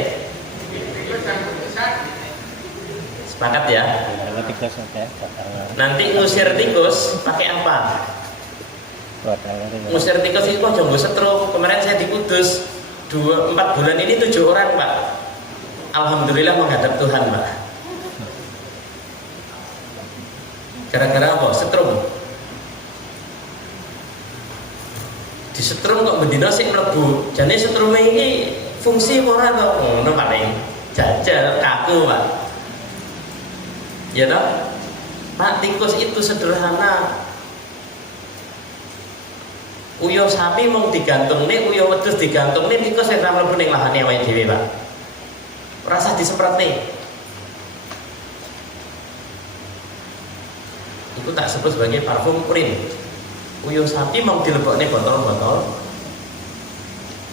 Sepakat ya? Nanti ngusir tikus pakai apa? Ngusir tikus itu kok jonggo setrum. Kemarin saya di Kudus 4 bulan ini 7 orang Pak. Alhamdulillah menghadap Tuhan Pak. Gara-gara apa? Setrum. Di setrum kok bendina sih mlebu. Jane setrume ini fungsi ora to? Ngono paling jajal kaku Pak. Ya toh? Pak, tikus itu sederhana. Uyuh sapi mau digantungne, uyuh wedhus digantungne, tikus ora mlebu ning lahane awake dhewe, Pak. Rasa disemprotne. Itu tak sebut sebagai parfum urin. Uyuh sapi mau dilebokne botol-botol.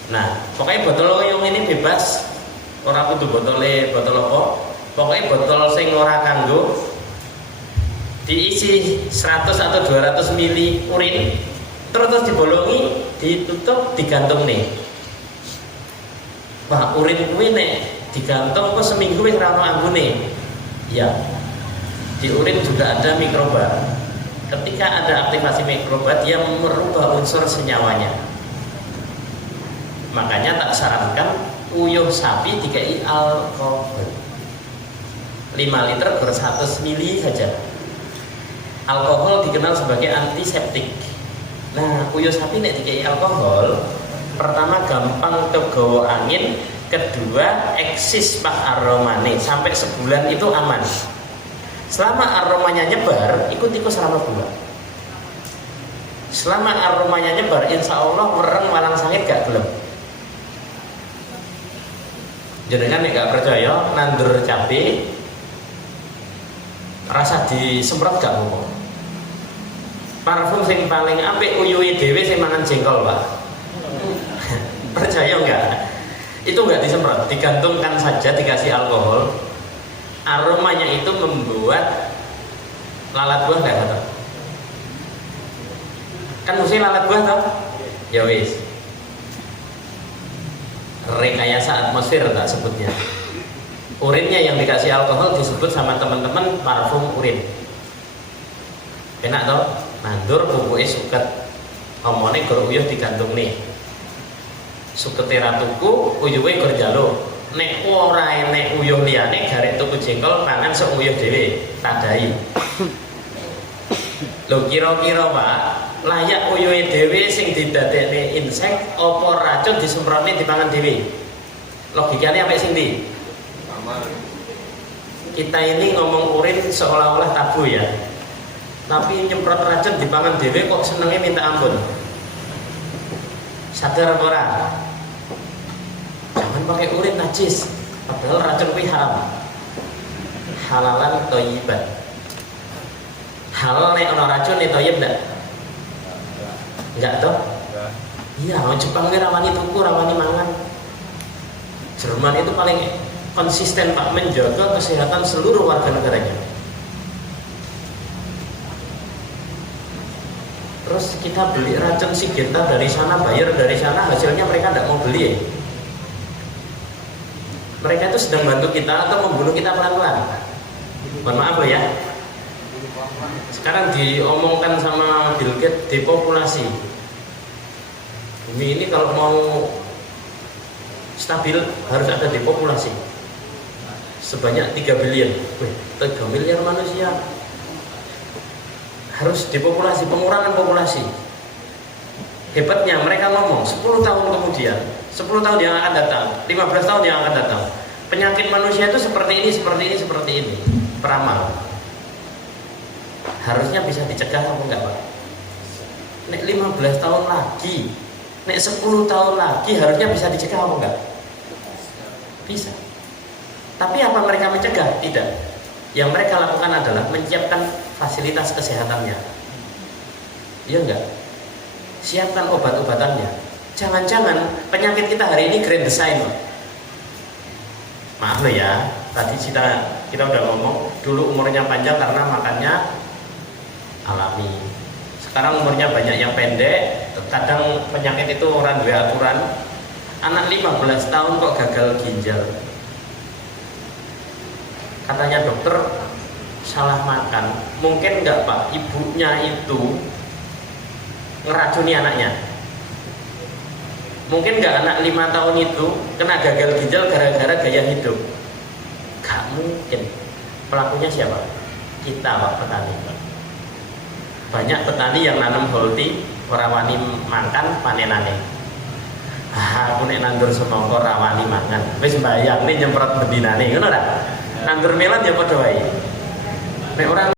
Nah, pokoknya botol uyuh ini bebas. Ora kudu botol apa. Pokoknya botol sing ora kanggo diisi 100 atau 200 mili urin. Terus dibolongi, ditutup, digantung nih. Wah, urin kuwi nek digantung kok seminggu wis ora ono ambune. Ya. Di urin juga ada mikroba. Ketika ada aktivasi mikroba, dia merubah unsur senyawanya. Makanya tak sarankan uyuh sapi dikai alkohol. 5 liter per 100 mili saja. Alkohol dikenal sebagai antiseptik. Nah, uyuh sapi nek dikai alkohol, pertama gampang kegawa angin, kedua eksis pak aromane sampai sebulan itu aman. Selama aromanya nyebar, ikut tikus ora mlebu. Selama aromanya nyebar, insya Allah mereng walang sangit gak gelem. Jenengan nek gak percaya nandur cabe rasa disemprot gak apa-apa. Parfum sing paling apik uyuhe dhewe sing mangan jengkol, Pak. Percaya enggak? Itu enggak disemprot, digantungkan saja, dikasih alkohol. Aromanya itu membuat lalat buah enggak datang. Kan mesti lalat buah toh? Ya wis. rekayasa atmosfer tak sebutnya. Urinnya yang dikasih alkohol disebut sama teman-teman parfum urin. Enak toh? Nandur pupuke suket. Omone gor uyuh digantung nih. Sukete ra tuku, uyuhe gor njaluk. Nek ora enek uyuh liyane garek tuku jengkol pangan sok uyuh dhewe, tandai. Lho kira-kira Pak, layak uyuhe dhewe sing didadekne insek apa racun disemprotne dipangan dhewe? Logikane apik sing ndi? Kita ini ngomong urin seolah-olah tabu ya. Tapi nyemprot racun dipangan dhewe kok senenge minta ampun. Sadar apa ora? Jangan pakai urin najis, padahal racun kuwi haram. Halalan thayyiban. Halal nek ana racun nek thayyib ndak? Enggak toh? Iya, orang Jepang ini rawani tuku, rawani mangan. Jerman itu paling konsisten Pak menjaga kesehatan seluruh warga negaranya. Terus kita beli racun Sigenta dari sana, bayar dari sana, hasilnya mereka tidak mau beli. Mereka itu sedang bantu kita atau membunuh kita pelan-pelan. Mohon maaf loh ya. Sekarang diomongkan sama Bill Gates depopulasi. Bumi ini kalau mau stabil harus ada depopulasi. Sebanyak 3 billion. 3 miliar manusia. Harus depopulasi, pengurangan populasi. Hebatnya mereka ngomong 10 tahun kemudian, 10 tahun yang akan datang, 15 tahun yang akan datang, penyakit manusia itu seperti ini, seperti ini, seperti ini. Peramal. Harusnya bisa dicegah apa enggak Pak? Nek 15 tahun lagi, nek 10 tahun lagi harusnya bisa dicegah apa enggak? Bisa. Tapi apa mereka mencegah? Tidak. Yang mereka lakukan adalah menyiapkan fasilitas kesehatannya. Iya enggak? Siapkan obat-obatannya. Jangan-jangan penyakit kita hari ini grand design. Maaf loh ya, tadi kita udah ngomong dulu umurnya panjang karena makannya alami. Sekarang umurnya banyak yang pendek. Kadang penyakit itu orang dua aturan. Anak 15 tahun kok gagal ginjal. Katanya dokter salah makan. Mungkin enggak Pak, ibunya itu ngeracuni anaknya. Mungkin enggak anak 5 tahun itu kena gagal ginjal gara-gara gaya hidup. Gak mungkin. Pelakunya siapa? Kita Pak, petani. Banyak petani yang nanam holti ora wani makan panenane. Aku nek nandur semangka ora wani mangan. Wis mbayang nih nyemprot bedinane, ngono ta? Nandur melon ya padha wae. Nek ora